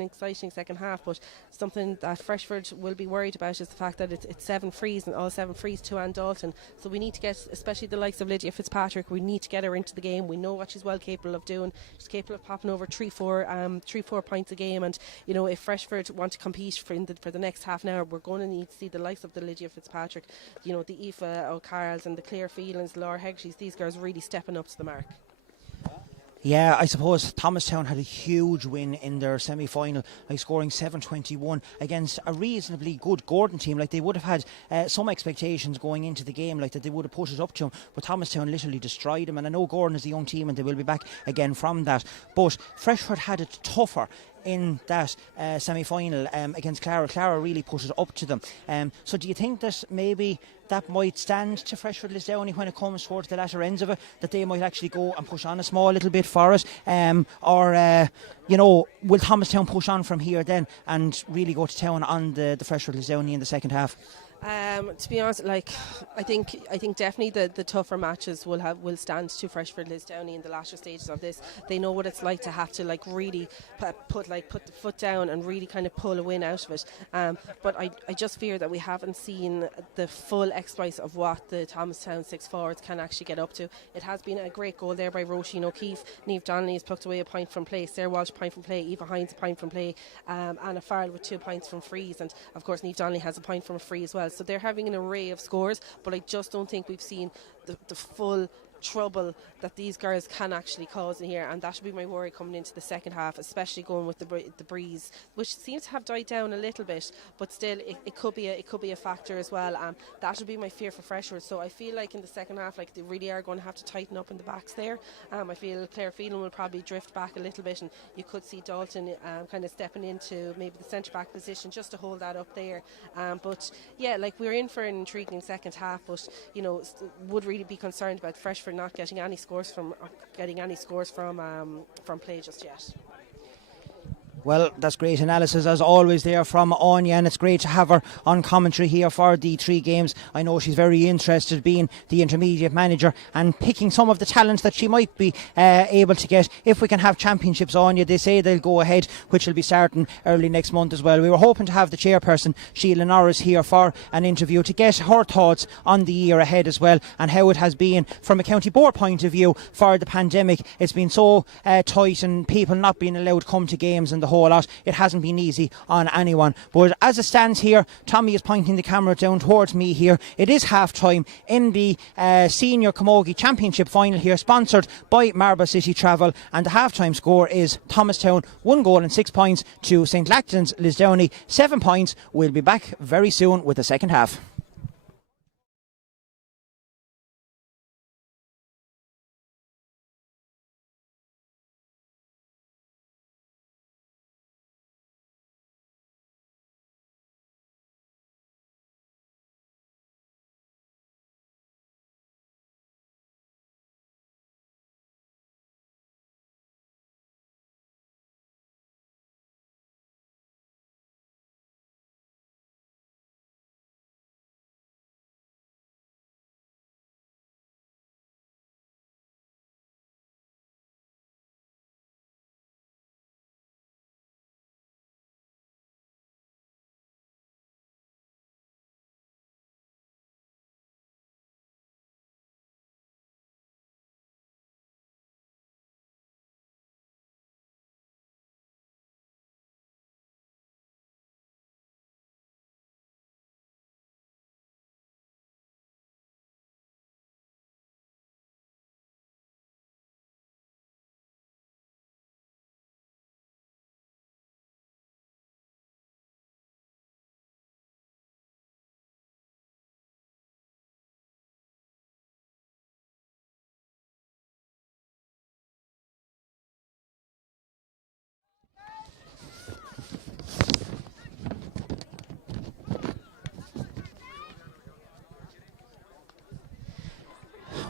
exciting second half, but something that Freshford will be worried about is the fact that it's 7 frees, and all 7 frees to Anne Dalton. So we need to get, especially the likes of Lydia Fitzpatrick, we need to get her into the game. We know what she's well capable of doing. She's capable of popping over 3-4 points a game, and you know, if Freshford want to compete for the next half an hour, we're going to need to see the likes of the Lydia Fitzpatrick, you know, the Aoife O'Carrolls and the Claire Phelans, Laura Hegarty's, these girls really stepping up to the mark. Yeah, I suppose Thomastown had a huge win in their semi-final by scoring 7-21 against a reasonably good Gordon team. Like, they would have had some expectations going into the game, like that they would have put it up to them, but Thomastown literally destroyed them. And I know Gordon is a young team and they will be back again from that, but Freshford had it tougher in that semi-final against Clara. Clara really put it up to them. So do you think that maybe that might stand to Freshford Lisdowney when it comes towards the latter ends of it, that they might actually go and push on a small little bit for it? Or will Thomastown push on from here then and really go to town on the Freshford Lisdowney in the second half? To be honest, I think definitely the tougher matches will stand to Freshford Lisdowney in the latter stages of this. They know what it's like to have to really put the foot down and really kind of pull a win out of it. But I just fear that we haven't seen the full exploits of what the Thomastown six forwards can actually get up to. It has been a great goal there by Roisin O'Keefe. Niamh Donnelly has plucked away a point from play. Sarah Walsh, point from play. Eva Hines, a point from play. Anna Farrell with 2 points from frees, and of course Niamh Donnelly has a point from a free as well. So they're having an array of scores, but I just don't think we've seen the full trouble that these girls can actually cause in here, and that should be my worry coming into the second half, especially going with the breeze, which seems to have died down a little bit, but still it could be a factor as well. That would be my fear for Freshford. So I feel like in the second half, they really are going to have to tighten up in the backs there. I feel Claire Phelan will probably drift back a little bit, and you could see Dalton kind of stepping into maybe the centre back position just to hold that up there. But yeah, we're in for an intriguing second half, but would really be concerned about Freshford not getting any scores from play just yet. Well, that's great analysis as always there from Anya, and it's great to have her on commentary here for the 3 games. I know she's very interested being the intermediate manager and picking some of the talents that she might be able to get. If we can have championships, Anya, they say they'll go ahead, which will be starting early next month as well. We were hoping to have the chairperson Sheila Norris here for an interview to get her thoughts on the year ahead as well, and how it has been from a county board point of view for the pandemic. It's been so tight, and people not being allowed to come to games and the whole lot. It hasn't been easy on anyone, but as it stands here, Tommy is pointing the camera down towards me here. It is half time in the Senior Camogie Championship final here, sponsored by Marble City Travel, and the half time score is Thomastown 1 goal and 6 points to St Lachtains Lisdowney 7 points. We'll be back very soon with the second half.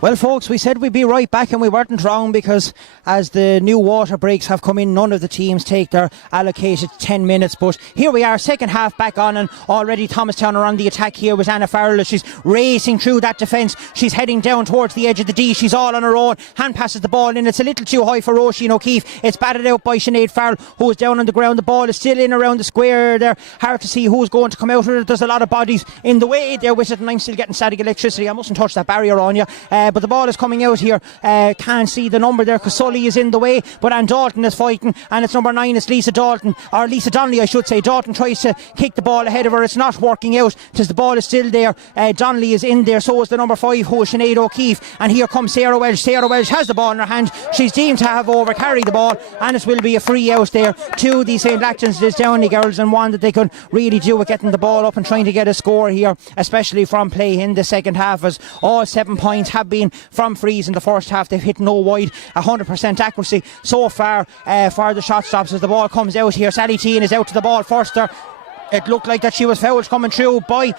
Well, folks, we said we'd be right back, and we weren't wrong, because as the new water breaks have come in, none of the teams take their allocated 10 minutes. But here we are, second half back on, and already Thomastown are on the attack here with Anna Farrell. She's racing through that defence. She's heading down towards the edge of the D. She's all on her own. Hand passes the ball in. It's a little too high for Roisin O'Keefe. It's batted out by Sinead Farrell, who is down on the ground. The ball is still in around the square there. Hard to see who's going to come out with it. There's a lot of bodies in the way there with it, and I'm still getting static electricity. I mustn't touch that barrier on you. But the ball is coming out here. Can't see the number there because Sully is in the way, but Anne Dalton is fighting, and it's number 9, it's Lisa Dalton, or Lisa Donnelly I should say. Dalton tries to kick the ball ahead of her. It's not working out because the ball is still there. Donnelly is in there, so is the number 5, who is Sinead O'Keefe, and here comes Sarah Welsh. Sarah Welsh has the ball in her hand. She's deemed to have overcarried the ball, and it will be a free out there to the St Lachtains Lisdowney girls, and one that they could really do with getting the ball up and trying to get a score here, especially from play in the second half, as all 7 points have been been from frees in the first half. They've hit no wide, 100% accuracy so far for the shot stops as the ball comes out here. Sally Teen is out to the ball first there. It looked like that she was fouled coming through by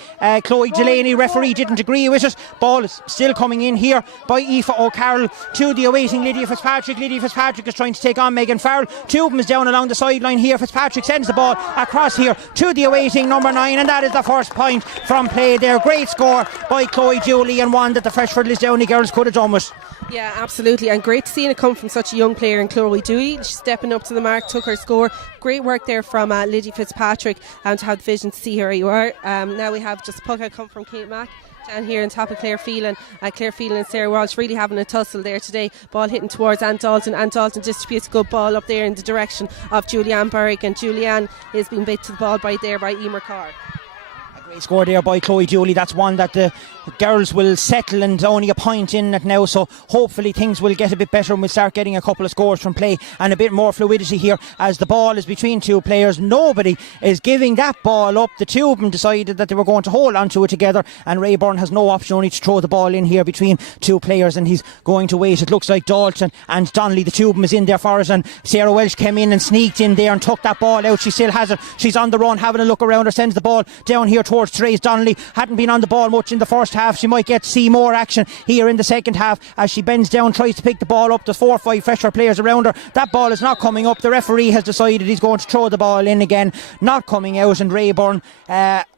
Chloe Delaney. Referee didn't agree with it. Ball is still coming in here by Aoife O'Carroll to the awaiting Lydia Fitzpatrick. Lydia Fitzpatrick is trying to take on Megan Farrell. Two of them is down along the sideline here. Fitzpatrick sends the ball across here to the awaiting number 9, and that is the first point from play there. Great score by Chloe Dooley, and one that the Freshford Lisdowney girls could have done with. Yeah, absolutely, and great to see it come from such a young player in Chloe Dewey. She's stepping up to the mark, took her score. Great work there from Lydia Fitzpatrick, and to have the vision to see her you are. Now we have just puck out come from Kate Mack down here on top of Claire Phelan. Claire Phelan and Sarah Walsh really having a tussle there today. Ball hitting towards Anne Dalton. Anne Dalton distributes a good ball up there in the direction of Julianne Berwick, and Julianne is being bit to the ball by Emer Carr. Great score there by Chloe Dooley. That's one that the girls will settle, and only a point in it now, so hopefully things will get a bit better and we'll start getting a couple of scores from play and a bit more fluidity here as the ball is between two players. Nobody is giving that ball up. The two of them decided that they were going to hold on to it together, and Ray Byrne has no option only to throw the ball in here between two players, and he's going to wait. It looks like Dalton and Donnelly, the two of them, is in there for us, and Sarah Welsh came in and sneaked in there and took that ball out. She still has it. She's on the run, having a look around her, sends the ball down here towards Therese Donnelly. Hadn't been on the ball much in the first half. She might get to see more action here in the second half as she bends down, tries to pick the ball up. There's 4 or 5 Freshford players around her. That ball is not coming up. The referee has decided he's going to throw the ball in again, not coming out, and Rayburn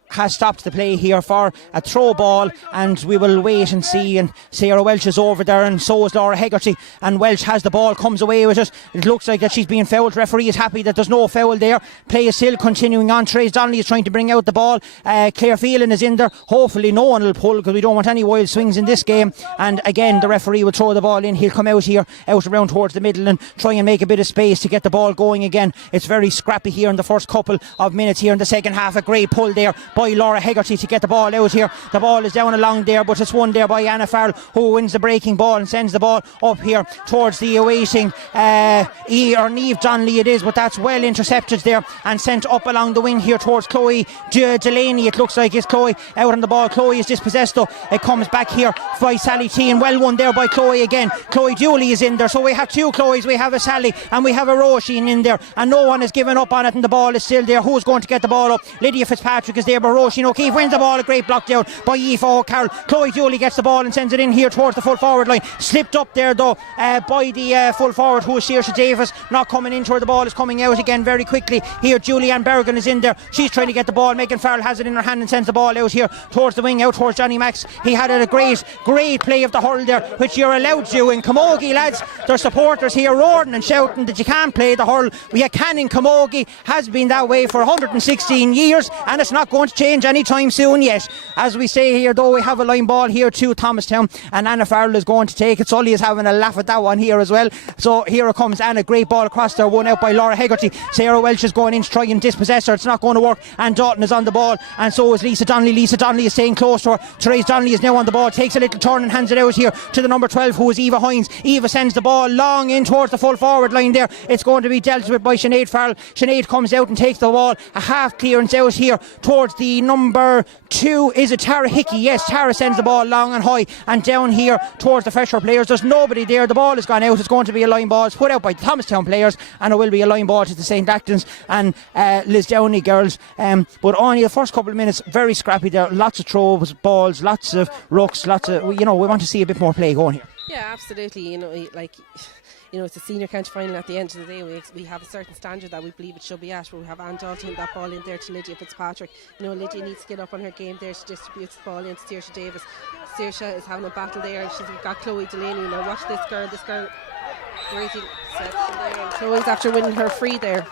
has stopped the play here for a throw ball, and we will wait and see. And Sarah Welsh is over there, and so is Laura Hegarty, and Welsh has the ball, comes away with it. It looks like that she's being fouled. Referee is happy that there's no foul there. Play is still continuing on. Therese Donnelly is trying to bring out the ball. Claire Phelan is in there. Hopefully no one will pull, because we don't want any wild swings in this game. And again, the referee will throw the ball in. He'll come out here, out around towards the middle, and try and make a bit of space to get the ball going again. It's very scrappy here in the first couple of minutes here in the second half. A great pull there by Laura Hegarty to get the ball out here. The ball is down along there, but it's won there by Anna Farrell, who wins the breaking ball and sends the ball up here towards the awaiting Niamh Donnelly it is, but that's well intercepted there and sent up along the wing here towards Chloe Delaney. It looks like it's Chloe out on the ball. Chloe is dispossessed though. It comes back here by Sally T, and well won there by Chloe again. Chloe Dooley is in there, so we have two Chloes. We have a Sally and we have a Roisin in there, and no one has given up on it, and the ball is still there. Who's going to get the ball up? Lydia Fitzpatrick is there, but Roisin O'Keefe wins the ball. A great block down by Aoife O'Carroll. Chloe Dooley gets the ball and sends it in here towards the full forward line. Slipped up there though by the full forward, who is Saoirse Davis. Not coming into where the ball is coming out again very quickly. Here Julianne Berrigan is in there. She's trying to get the ball. Megan Farrell has it in her hand and sends the ball out here towards the wing, out towards Johnny Max. He had a great play of the hurl there, which you're allowed to do in Camogie, lads. There's supporters here roaring and shouting that you can't play the hurl. You can in Camogie. Has been that way for 116 years, and it's not going to change anytime soon yet. As we say here though, we have a line ball here to Thomastown, and Anna Farrell is going to take it. Sully is having a laugh at that one here as well. So here it comes Anna, great ball across there, won out by Laura Hegarty. Sarah Welsh is going in to try and dispossess her. It's not going to work, and Dalton is on the ball, and so is Lisa Donnelly. Lisa Donnelly is staying close to her. Therese Donnelly is now on the ball, takes a little turn and hands it out here to the number 12, who is Eva Hines. Eva sends the ball long in towards the full forward line there. It's going to be dealt with by Sinead Farrell. Sinead comes out and takes the ball, a half clearance out here towards the number 2. Is it Tara Hickey? Yes, Tara sends the ball long and high and down here towards the Freshford players. There's nobody there. The ball has gone out. It's going to be a line ball. It's put out by the Thomastown players, and it will be a line ball to the St. Lachtains and Lisdowney girls. But only the first couple of minutes, very scrappy there. Lots of throws, balls, lots of rucks, lots of, we want to see a bit more play going here. Yeah, absolutely. It's a senior county final. At the end of the day, we have a certain standard that we believe it should be at. We have Anne Dalton, that ball in there to Lydia Fitzpatrick. Lydia needs to get up on her game there. She distributes the ball into Saoirse Davis. Saoirse is having a battle there, and she's got Chloe Delaney. Now watch this girl. Great interception there, and Chloe's after winning her free there.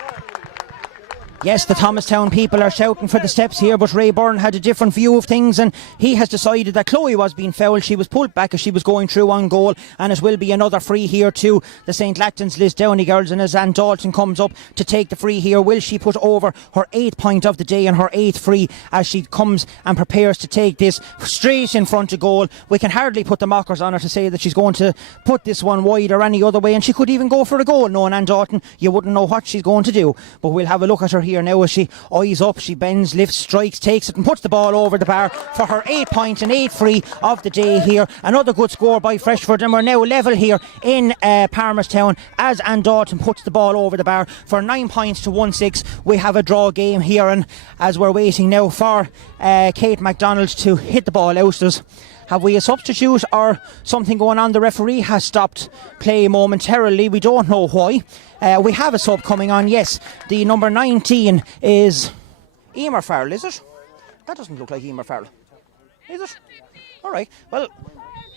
Yes, the Thomastown people are shouting for the steps here, but Ray Byrne had a different view of things, and he has decided that Chloe was being fouled. She was pulled back as she was going through on goal, and it will be another free here to the St. Lachtains Lisdowney girls. And as Anne Dalton comes up to take the free here, will she put over her 8th point of the day and her 8th free as she comes and prepares to take this straight in front of goal? We can hardly put the mockers on her to say that she's going to put this one wide or any other way, and she could even go for a goal. Knowing Anne Dalton, you wouldn't know what she's going to do, but we'll have a look at her here here now as she eyes up, she bends, lifts, strikes, takes it and puts the ball over the bar for her 8 point and 8 free of the day here. Another good score by Freshford, and we're now level here in Palmerstown as Ann Dalton puts the ball over the bar for 9 points to 1-6. We have a draw game here, and as we're waiting now for Kate MacDonald to hit the ball out, have we a substitute or something going on? The referee has stopped play momentarily. We don't know why. We have a sub coming on, yes. The number 19 is Emer Farrell, is it? That doesn't look like Emer Farrell. Is it? All right. Well,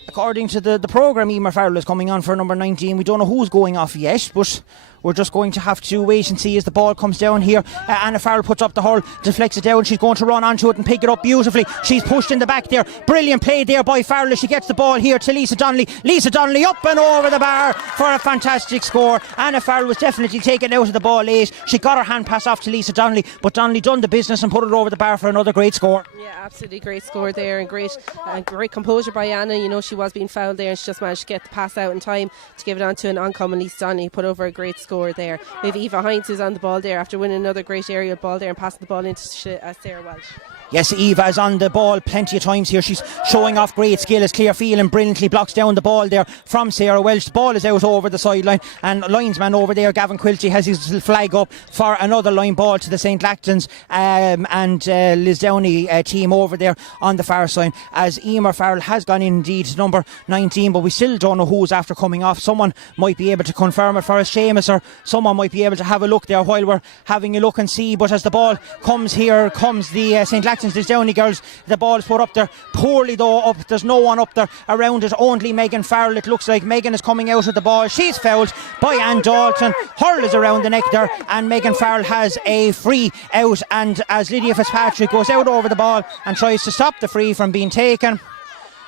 according to the programme, Emer Farrell is coming on for number 19. We don't know who's going off yet, but we're just going to have to wait and see as the ball comes down here. Anna Farrell puts up the hurl, deflects it down. She's going to run onto it and pick it up beautifully. She's pushed in the back there. Brilliant play there by Farrell as she gets the ball here to Lisa Donnelly. Lisa Donnelly up and over the bar for a fantastic score. Anna Farrell was definitely taken out of the ball late. She got her hand pass off to Lisa Donnelly, but Donnelly done the business and put it over the bar for another great score. Yeah, absolutely great score there, and great composure by Anna. You know, she was being fouled there and she just managed to get the pass out in time to give it on to an oncoming Lisa Donnelly, put over a great score there. We have Eva Hines who's on the ball there after winning another great aerial ball there and passing the ball into Sarah Welsh. Yes, Eva is on the ball plenty of times here. She's showing off great skill as Claire Phelan brilliantly blocks down the ball there from Sarah Welsh. The ball is out over the sideline, and linesman over there, Gavin Quilty, has his flag up for another line ball to the St. Lachtains and Lisdowney team over there on the far side, as Emer Farrell has gone in indeed, number 19, but we still don't know who's after coming off. Someone might be able to confirm it for us, Seamus, or someone might be able to have a look there while we're having a look and see. But as the ball comes here, comes the St. Lachtains Lisdowney girls. The ball is put up there poorly though. Up, there's no one up there around it, only Megan Farrell. It looks like Megan is coming out of the ball. She's fouled by Ann Dalton. Hurl is around the neck there, and Megan Farrell has a free out, and as Lydia Fitzpatrick goes out over the ball and tries to stop the free from being taken,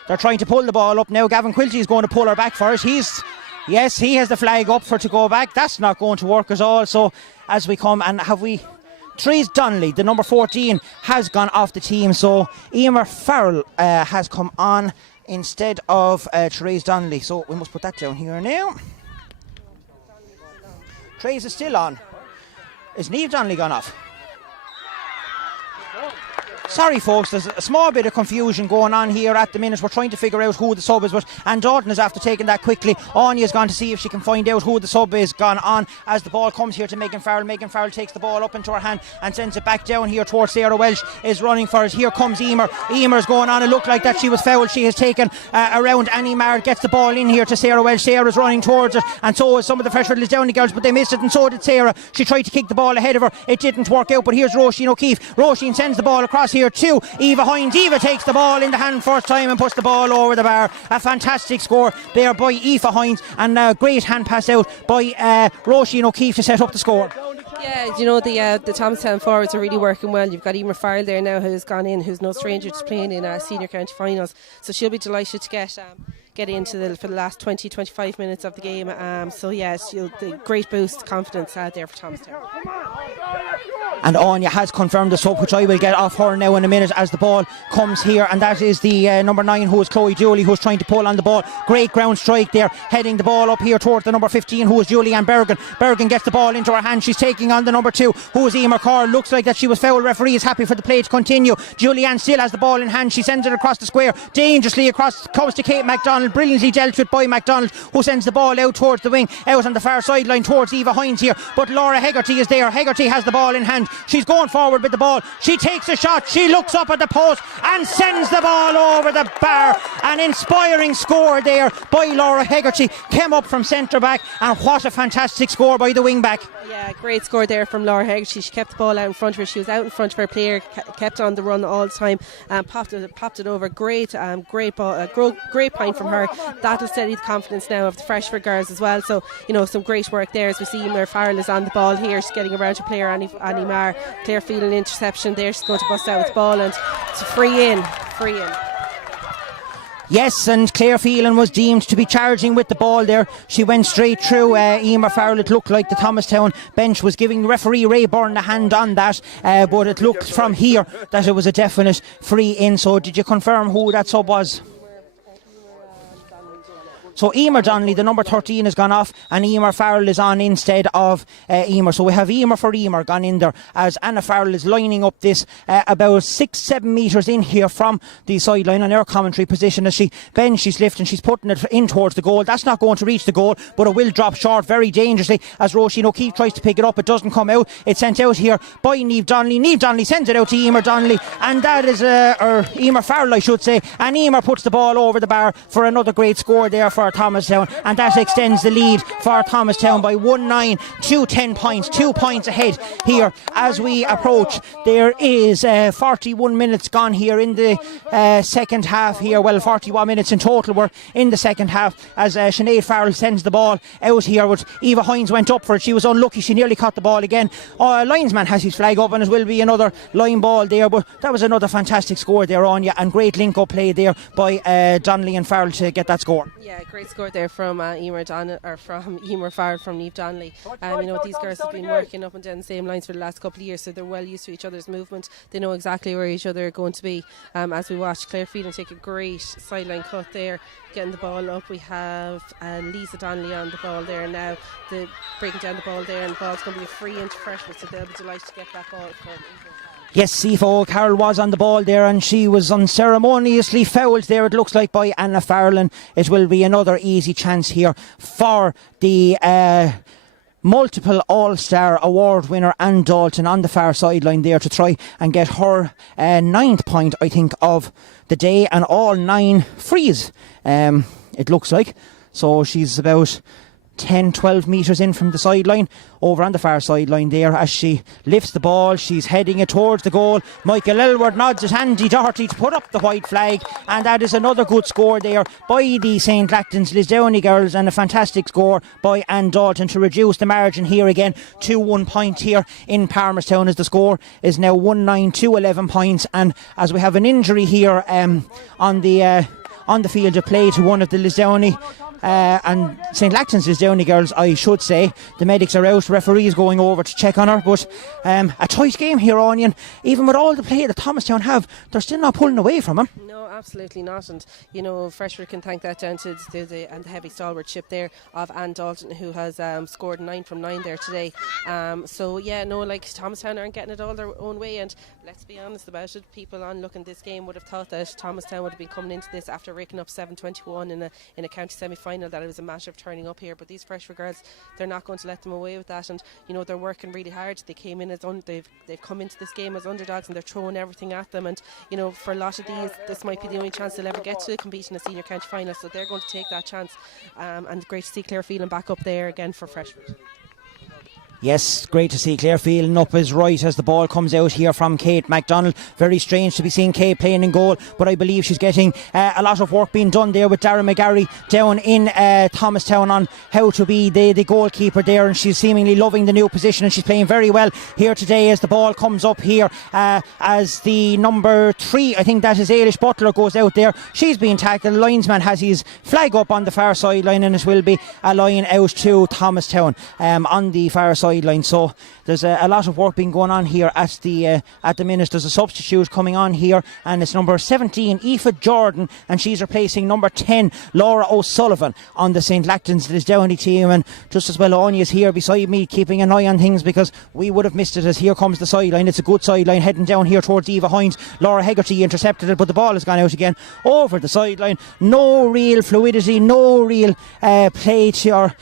they're trying to pull the ball up now. Gavin Quilty is going to pull her back for it. He has the flag up for to go back. That's not going to work at all. So as we come, and have we Therese Donnelly, the number 14, has gone off the team, so Emer Farrell has come on instead of Therese Donnelly. So we must put that down here now. Therese is still on. Is Niamh Donnelly gone off? Sorry folks, there's a small bit of confusion going on here at the minute. We're trying to figure out who the sub is, but Ann Dalton is after taking that quickly. Anya's gone to see if she can find out who the sub is gone on as the ball comes here to Megan Farrell. Megan Farrell takes the ball up into her hand and sends it back down here towards Sarah Welsh is running for it. Here comes Emer. Emer's going on. It looked like that she was fouled. She has taken around Annie Marr, gets the ball in here to Sarah Welsh. Sarah's running towards it, and so is some of the Freshford Lisdowney girls, but they missed it, and so did Sarah. She tried to kick the ball ahead of her. It didn't work out, but here's Roisin O'Keefe. Roisin sends the ball across here to Eva Hines. Eva takes the ball in the hand first time and puts the ball over the bar. A fantastic score there by Eva Hines, and a great hand pass out by Roisin O'Keefe to set up the score. Yeah, you know, the Thomastown forwards are really working well. You've got Emer Farrell there now who's gone in, who's no stranger to playing in senior county finals, so she'll be delighted to get into for the last 20-25 minutes of the game. So yes, the great boost confidence there for Thomastown. And Anya has confirmed the sub, which I will get off her now in a minute as the ball comes here, and that is the number 9, who is Chloe Dooley, who's trying to pull on the ball. Great ground strike there, heading the ball up here towards the number 15, who is Julianne Bergen. Bergen gets the ball into her hand. She's taking on the number 2, who is Emer Carr. Looks like that she was fouled. Referee is happy for the play to continue. Julianne still has the ball in hand. She sends it across the square, dangerously across, comes to Kate MacDonald, brilliantly dealt with by MacDonald, who sends the ball out towards the wing, out on the far sideline towards Eva Hines here, but Laura Hegarty is there. Hegarty has the ball in hand. She's going forward with the ball. She takes a shot. She looks up at the post and sends the ball over the bar. An inspiring score there by Laura Hegarty. Came up from centre back, and what a fantastic score by the wing back. Yeah, great score there from Laura Hegarty. She kept the ball out in front of her. She was out in front of her player, kept on the run all the time, and popped it over. Great ball, great point from her. That'll steady the confidence now of the Freshford girls as well. So, you know, some great work there as we see Emer Farrell is on the ball here. She's getting around to player Annie Marr. Claire Phelan interception there. She's going to bust out with the ball, and it's a free in. Yes, and Claire Phelan was deemed to be charging with the ball there. She went straight through Emer Farrell. It looked like the Thomastown bench was giving referee Ray Byrne a hand on that, but it looked from here that it was a definite free in. So did you confirm who that sub was? So Emer Donnelly, the number 13, has gone off, and Emer Farrell is on instead of Emer. So we have Emer for Emer gone in there, as Anna Farrell is lining up this about 6-7 metres in here from the sideline on our commentary position. As she bends, she's lifting, she's putting it in towards the goal. That's not going to reach the goal, but it will drop short very dangerously as Roisin O'Keefe tries to pick it up. It doesn't come out. It's sent out here by Niamh Donnelly. Niamh Donnelly sends it out to Emer Donnelly, and that is or Emer Farrell, I should say, and Emer puts the ball over the bar for another great score there for Thomastown, and that extends the lead for Thomastown by 1-9 to 10 points, 2 points ahead here as we approach. There is 41 minutes gone here in the second half here. Well, 41 minutes in total were in the second half as Sinead Farrell sends the ball out here, but Eva Hines went up for it. She was unlucky, she nearly caught the ball again. Linesman has his flag up, and it will be another line ball there, but that was another fantastic score there on you, and great link up play there by Donnelly and Farrell to get that score. Yeah, great score there from Emer Farrell from Niamh Donnelly. These girls have been working up and down the same lines for the last couple of years, so they're well used to each other's movement. They know exactly where each other are going to be. As we watch Claire Phelan take a great sideline cut there, getting the ball up. We have Lisa Donnelly on the ball there now, breaking down the ball there, and the ball's going to be a free into Freshman, so they'll be delighted to get that ball from Emer. Yes, Aoife Carroll was on the ball there, and she was unceremoniously fouled there, it looks like, by Anna Farrell, and it will be another easy chance here for the multiple All-Star Award winner Anne Dalton on the far sideline there to try and get her 9th point, I think, of the day, and all 9 frees, it looks like. So she's about 10-12 metres in from the sideline, over on the far sideline there as she lifts the ball. She's heading it towards the goal. Michael Elward nods at Andy Doherty to put up the white flag, and that is another good score there by the St. Lachtains Lisdowney girls, and a fantastic score by Anne Dalton to reduce the margin here again to 1 point here in Palmerstown, as the score is now 1-9 to 11 points. And as we have an injury here on the field of play to one of the Lisdowney and St. Lachtains Lisdowney girls, I should say. The medics are out, referees going over to check on her, but a tight game here, Onion. Even with all the play that Thomastown have, they're still not pulling away from them. No, absolutely not. And Freshford can thank that down to the heavy stalwartship there of Anne Dalton, who has scored 9 from 9 there today. Thomastown aren't getting it all their own way, and let's be honest about it, people on looking at this game would have thought that Thomastown would have been coming into this after raking up 7-21 in a county semi-final, that it was a matter of turning up here. But these Freshford girls, they're not going to let them away with that, and they're working really hard. They came in as they've come into this game as underdogs, and they're throwing everything at them, and for a lot of these, this might be the only chance they'll ever get to compete in a senior county final, so they're going to take that chance. And great to see Claire Phelan back up there again for Freshford. Yes, great to see Claire Phelan up his right as the ball comes out here from Kate MacDonald. Very strange to be seeing Kate playing in goal, but I believe she's getting a lot of work being done there with Darren McGarry down in Thomastown on how to be the goalkeeper there, and she's seemingly loving the new position, and she's playing very well here today as the ball comes up here as the number 3, I think that is Ailish Butler, goes out there. She's being tackled. The linesman has his flag up on the far sideline, and it will be a line out to Thomastown on the far sideline. So there's a lot of work being going on here at the minute. There's a substitute coming on here, and it's number 17 Aoife Jordan, and she's replacing number 10 Laura O'Sullivan on the St. Lachtains Lisdowney team. And just as well, Anya's here beside me keeping an eye on things, because we would have missed it, as here comes the sideline. It's a good sideline heading down here towards Eva Hines. Laura Hegarty intercepted it, but the ball has gone out again over the sideline. No real fluidity, no real play to, or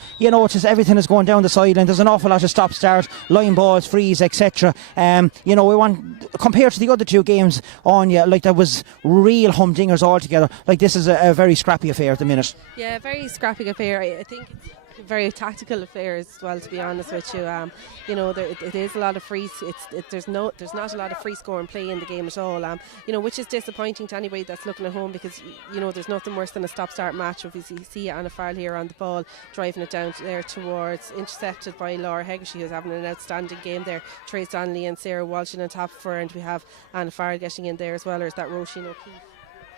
just everything is going down the sideline. There's an awful lot of stop-start, line balls, frees, etc. We want, compared to the other two games on you, like, there was real humdingers altogether. Like, this is a very scrappy affair at the minute. Yeah, very scrappy affair. I think it's a very tactical affair as well, to be honest with you. It is a lot of free. There's not a lot of free scoring play in the game at all. Which is disappointing to anybody that's looking at home, because there's nothing worse than a stop-start match. If you see Anna Farrell here on the ball, driving it down there towards, intercepted by Laura Hegarty, who's having an outstanding game there. Trace Donnelly and Sarah Walsh on top of her, and we have Anna Farrell getting in there as well. Or is that Roisin O'Keefe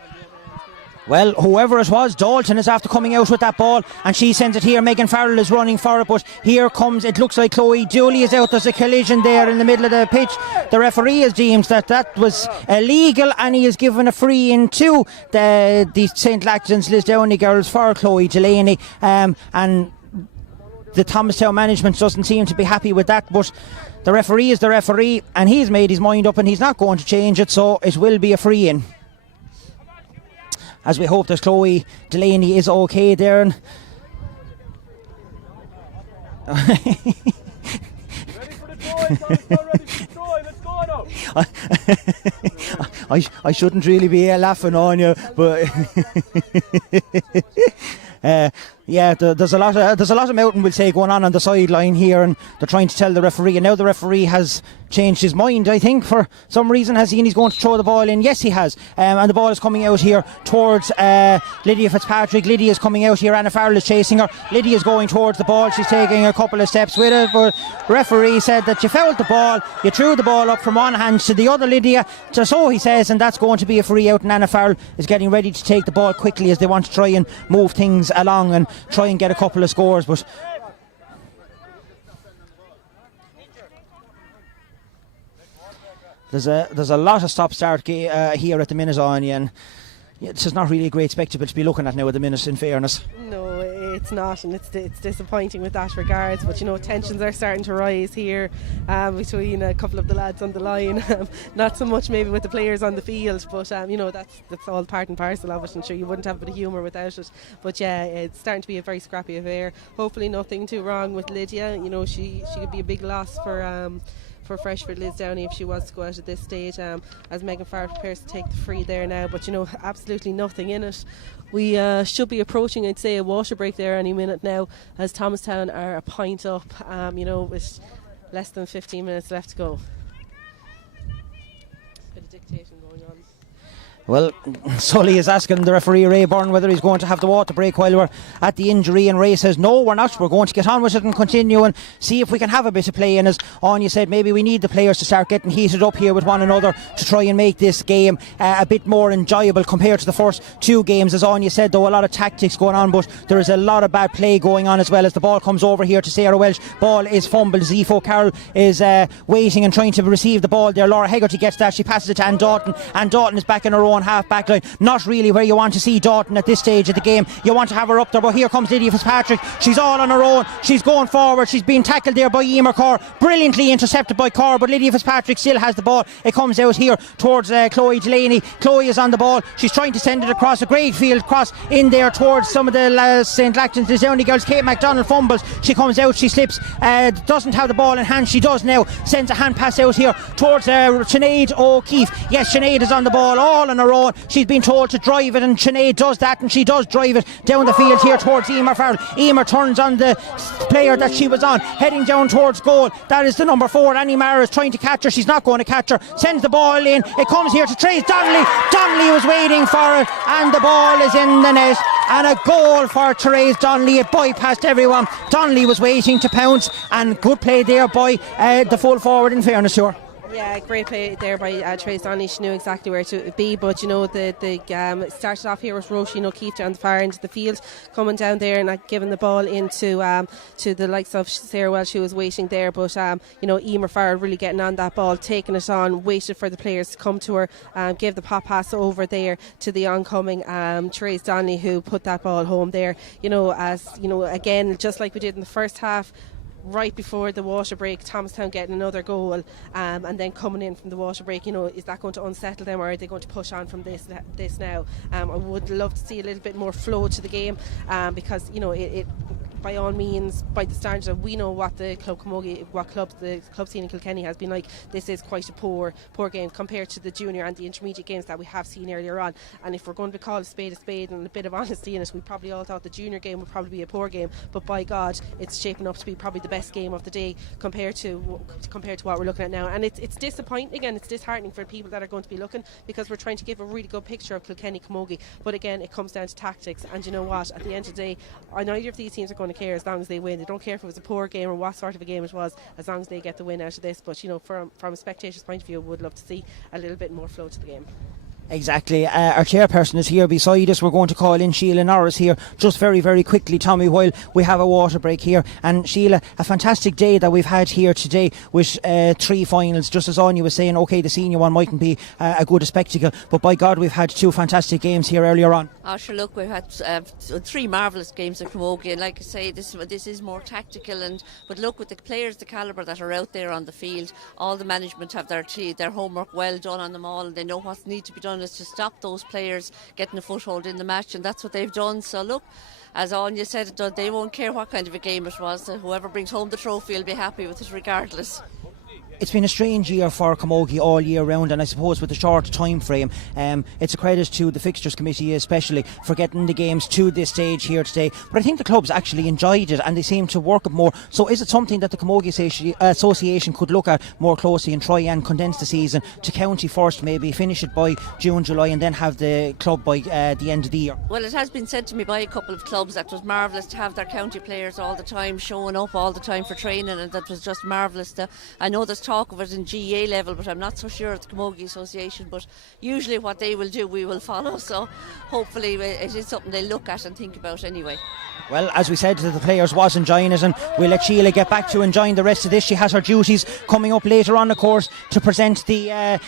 on the other end? Well, whoever it was, Dalton is after coming out with that ball, and she sends it here. Megan Farrell is running for it, but here comes, it looks like Chloe Dooley is out. There's a collision there in the middle of the pitch. The referee has deemed that was illegal, and he has given a free in to the St. Lachtains Lisdowney girls for Chloe Delaney, and the Thomastown management doesn't seem to be happy with that, but the referee is the referee, and he's made his mind up and he's not going to change it, so it will be a free in. As we hope that Chloe Delaney is okay there. Ready for the try, ready for the try, let's go now. I shouldn't really be laughing on you, but yeah, there's a lot of mouthing, we'll say, going on the sideline here, and they're trying to tell the referee, and now the referee has changed his mind, I think, for some reason. Has he? And he's going to throw the ball in. Yes, he has. And the ball is coming out here towards Lydia Fitzpatrick. Lydia is coming out here. Anna Farrell is chasing her. Lydia is going towards the ball. She's taking a couple of steps with it, but the referee said that you fouled the ball. You threw the ball up from one hand to the other, Lydia. So he says, and that's going to be a free out. And Anna Farrell is getting ready to take the ball quickly as they want to try and move things along and try and get a couple of scores, but there's a lot of stop-start here at the minute on you, and this is not really a great spectacle to be looking at now at the minute, in fairness. No, it's not, and it's disappointing with that regards, but tensions are starting to rise here between a couple of the lads on the line. Not so much maybe with the players on the field, but that's all part and parcel of it, and sure, you wouldn't have a bit of humour without it. But yeah, it's starting to be a very scrappy affair. Hopefully nothing too wrong with Lydia. She could be a big loss for Freshford Lisdowney if she was to go out at this stage, as Megan Farr prepares to take the free there now, but absolutely nothing in it. We should be approaching, I'd say, a water break there any minute now, as Thomastown are a point up, with less than 15 minutes left to go. Bit of dictation going on. Well, Sully is asking the referee, Ray Byrne, whether he's going to have the water break while we're at the injury, and Ray says no, we're not, we're going to get on with it and continue and see if we can have a bit of play. And as Anya said, maybe we need the players to start getting heated up here with one another to try and make this game a bit more enjoyable compared to the first two games. As Anya said, though, a lot of tactics going on, but there is a lot of bad play going on as well, as the ball comes over here to Sarah Welsh. Ball is fumbled. Zifo Carroll is waiting and trying to receive the ball there. Laura Hegarty gets that, she passes it to Anne Doughton. Anne Doughton is back in her own half back line. Not really where you want to see Doughton at this stage of the game. You want to have her up there, but here comes Lydia Fitzpatrick. She's all on her own. She's going forward. She's being tackled there by Emer Carr. Brilliantly intercepted by Carr, but Lydia Fitzpatrick still has the ball. It comes out here towards Chloe Delaney. Chloe is on the ball. She's trying to send it across a great field cross in there towards some of the St. Lachtains Lisdowney girls. Kate MacDonald fumbles. She comes out. She slips. Doesn't have the ball in hand. She does now. Sends a hand pass out here towards Sinead O'Keefe. Yes, Sinead is on the ball all on her own. She's been told to drive it, and Sinead does that, and she does drive it down the field here towards Emer Farrell. Emer turns on the player that she was on, heading down towards goal. That is the number 4. Annie Mara is trying to catch her. She's not going to catch her. Sends the ball in. It comes here to Trace Donnelly. Donnelly was waiting for it, and the ball is in the net. And a goal for Therese Donnelly. It bypassed everyone. Donnelly was waiting to pounce, and good play there by the full forward, in fairness to her. Yeah, great play there by Therese Donnelly. She knew exactly where to be, but the started off here with Roisin O'Keefe down the far end of the field, coming down there and giving the ball into to the likes of Sarah Welsh, who was waiting there, but Emer Farrell really getting on that ball, taking it on, waited for the players to come to her, gave the pop pass over there to the oncoming Therese Donnelly, who put that ball home there. Again, just like we did in the first half, right before the water break, Thomastown getting another goal, and then coming in from the water break, is that going to unsettle them, or are they going to push on from this now? I would love to see a little bit more flow to the game, because it by all means, by the standards of, we know what the club the club scene in Kilkenny has been like. This is quite a poor game compared to the junior and the intermediate games that we have seen earlier on. And if we're going to call a spade and a bit of honesty in it, we probably all thought the junior game would probably be a poor game, but by God, it's shaping up to be probably the best game of the day compared to what we're looking at now. And it's disappointing and it's disheartening for people that are going to be looking, because we're trying to give a really good picture of Kilkenny Camogie. But again, it comes down to tactics, and you know what, at the end of the day, neither of these teams are going to care as long as they win. They don't care if it was a poor game or what sort of a game it was, as long as they get the win out of this. But from a spectator's point of view, I would love to see a little bit more flow to the game. Exactly. Our chairperson is here beside us. We're going to call in Sheila Norris here just very, very quickly, Tommy, while we have a water break here. And Sheila, a fantastic day that we've had here today with 3 finals. Just as Anya was saying, OK, the senior one mightn't be a good spectacle, but by God, we've had 2 fantastic games here earlier on. Oh, sure, look, we've had 3 marvellous games at Camogie, and like I say, this is more tactical. But look, with the players, the calibre that are out there on the field, all the management have their homework well done on them all, and they know what needs to be done is to stop those players getting a foothold in the match, and that's what they've done. So look, as Anya said, they won't care what kind of a game it was. Whoever brings home the trophy will be happy with it regardless. It's been a strange year for Camogie all year round, and I suppose with the short time frame, it's a credit to the fixtures committee especially for getting the games to this stage here today. But I think the clubs actually enjoyed it and they seem to work it more. So is it something that the Camogie Association could look at more closely and try and condense the season to county first, maybe finish it by June, July, and then have the club by the end of the year? Well, it has been said to me by a couple of clubs that it was marvellous to have their county players all the time, showing up all the time for training, and that was just marvellous. I know there's talk of it in GA level, but I'm not so sure at the Camogie Association. But usually what they will do, we will follow. So hopefully it is something they look at and think about anyway. Well, as we said, the players was enjoying it, and we'll let Sheila get back to enjoying the rest of this. She has her duties coming up later on, of course, to present the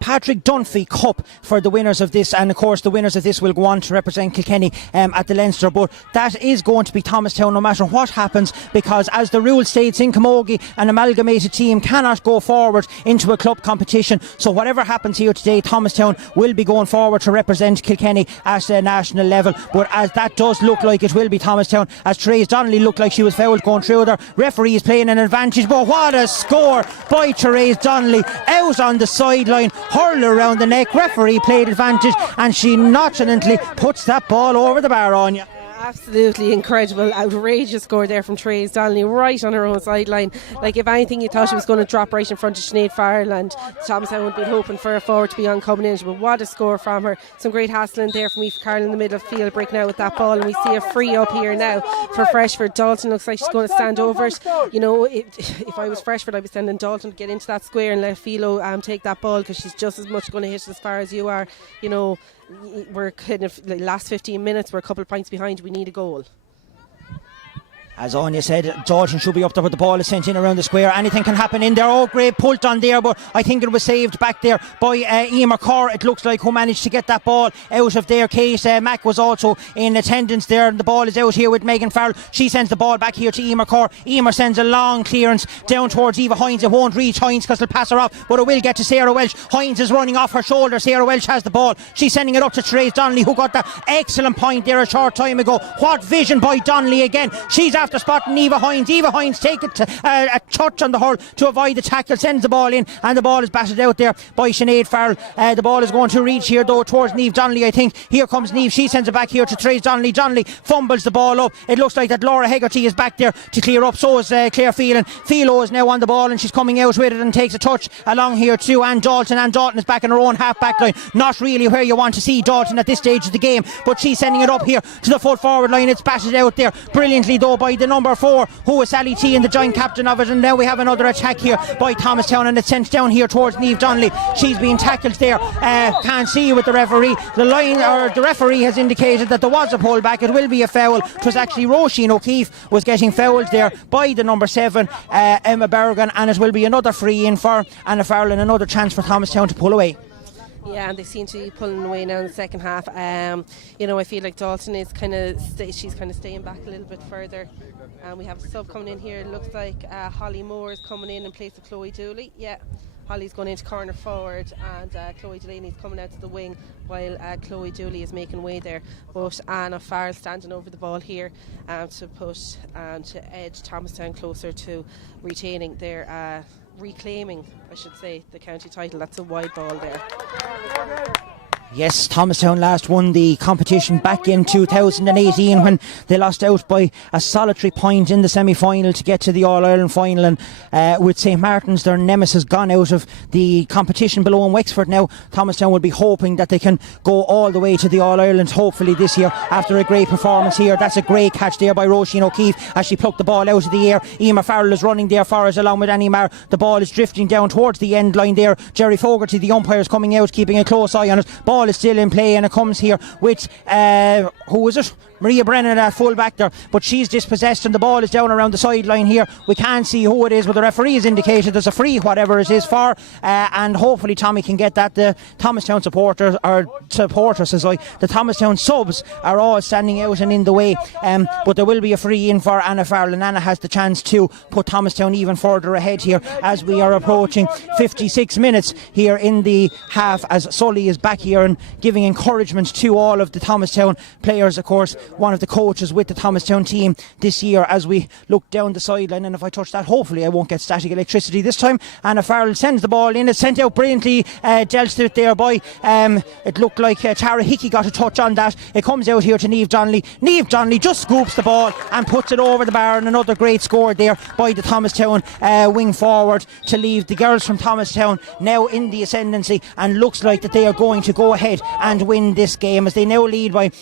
Patrick Dunphy Cup for the winners of this, and of course the winners of this will go on to represent Kilkenny at the Leinster. But that is going to be Thomastown no matter what happens, because as the rule states in Camogie, an amalgamated team cannot go forward into a club competition. So whatever happens here today, Thomastown will be going forward to represent Kilkenny at a national level. But as that does look like it will be Thomastown, as Therese Donnelly looked like she was fouled going through there. Referee is playing an advantage, but what a score by Therese Donnelly, out on the sideline, hurl around the neck. Referee played advantage, and she nonchalantly puts that ball over the bar on you. Absolutely incredible, outrageous score there from Therese Donnelly, right on her own sideline. Like, if anything, you thought she was going to drop right in front of Sinead Farrell, and Thomastown would be hoping for a forward to be on coming in. But what a score from her. Some great hassling there from Aoife Carroll in the middle of the field, breaking out with that ball, and we see a free up here now for Freshford. Dalton looks like she's going to stand over it. You know, if I was Freshford, I'd be sending Dalton to get into that square and let Philo take that ball, because she's just as much going to hit it as far as you are. You know, we're kind of like last 15 minutes, we're a couple of points behind, we need a goal. As Anya said, Dalton should be up there, but the ball is sent in around the square. Anything can happen in there. Oh, great pulled on there, but I think it was saved back there by Emer Carr, it looks like, who managed to get that ball out of their case. Mac was also in attendance there, and the ball is out here with Megan Farrell. She sends the ball back here to Emer Carr. Emer sends a long clearance down towards Eva Hines. It won't reach Hines because it'll pass her off, but it will get to Sarah Welch. Hines is running off her shoulder. Sarah Welch has the ball. She's sending it up to Therese Donnelly, who got that excellent point there a short time ago. What vision by Donnelly again. She's after spotting Eva Hines. Eva Hines take it to a touch on the hurl to avoid the tackle, sends the ball in, and the ball is batted out there by Sinead Farrell. The ball is going to reach here though towards Niamh Donnelly, I think. Here comes Niamh. She sends it back here to Therese Donnelly. Donnelly fumbles the ball up. It looks like that Laura Hegarty is back there to clear up. So is Claire Phelan. Philo is now on the ball, and she's coming out with it and takes a touch along here to Anne Dalton. Anne Dalton is back in her own half back line. Not really where you want to see Dalton at this stage of the game, but she's sending it up here to the full forward line. It's batted out there brilliantly though by the number 4, who was Sally T, and the joint captain of it. And now we have another attack here by Thomastown, and it's sent down here towards Niamh Donnelly. She's being tackled there. Can't see you with the referee. The referee has indicated that there was a pullback. It will be a foul. It was actually Roisin O'Keefe was getting fouled there by the number 7, Emma Berrigan, and it will be another free in for Anna Farrell and another chance for Thomastown to pull away. Yeah, and they seem to be pulling away now in the second half. You know, I feel like Dalton is she's kind of staying back a little bit further. We have a sub coming in here. It looks like Holly Moore is coming in place of Chloe Dooley. Yeah, Holly's going into corner forward, and Chloe Delaney's coming out to the wing, while Chloe Dooley is making way there. But Anna Farrell standing over the ball here to push and to edge Thomastown closer to retaining their reclaiming, I should say, the county title. That's a wide ball there. Yes, Thomastown last won the competition back in 2018 when they lost out by a solitary point in the semi-final to get to the All-Ireland final, and with St Martin's, their nemesis, gone out of the competition below in Wexford now, Thomastown will be hoping that they can go all the way to the All-Ireland hopefully this year after a great performance here. That's a great catch there by Roisin O'Keefe as she plucked the ball out of the air. Emer Farrell is running there for us along with Annie Marr. The ball is drifting down towards the end line there. Jerry Fogarty, the umpire, is coming out, keeping a close eye on it. Ball ball is still in play, and it comes here with who is it? Maria Brennan at full back there, but she's dispossessed and the ball is down around the sideline here. We can't see who it is, but the referee has indicated there's a free, whatever it is for, and hopefully Tommy can get that. The Thomastown supporters, the Thomastown subs are all standing out and in the way, but there will be a free in for Anna Farrell, and Anna has the chance to put Thomastown even further ahead here as we are approaching 56 minutes here in the half, as Sully is back here and giving encouragement to all of the Thomastown players. Of course, one of the coaches with the Thomastown team this year, as we look down the sideline, and if I touch that, hopefully I won't get static electricity this time. Anna Farrell sends the ball in, it's sent out brilliantly, dealt with there by it looked like Tara Hickey got a touch on that. It comes out here to Niamh Donnelly. Niamh Donnelly just scoops the ball and puts it over the bar, and another great score there by the Thomastown wing forward to leave the girls from Thomastown now in the ascendancy, and looks like that they are going to go ahead and win this game as they now lead by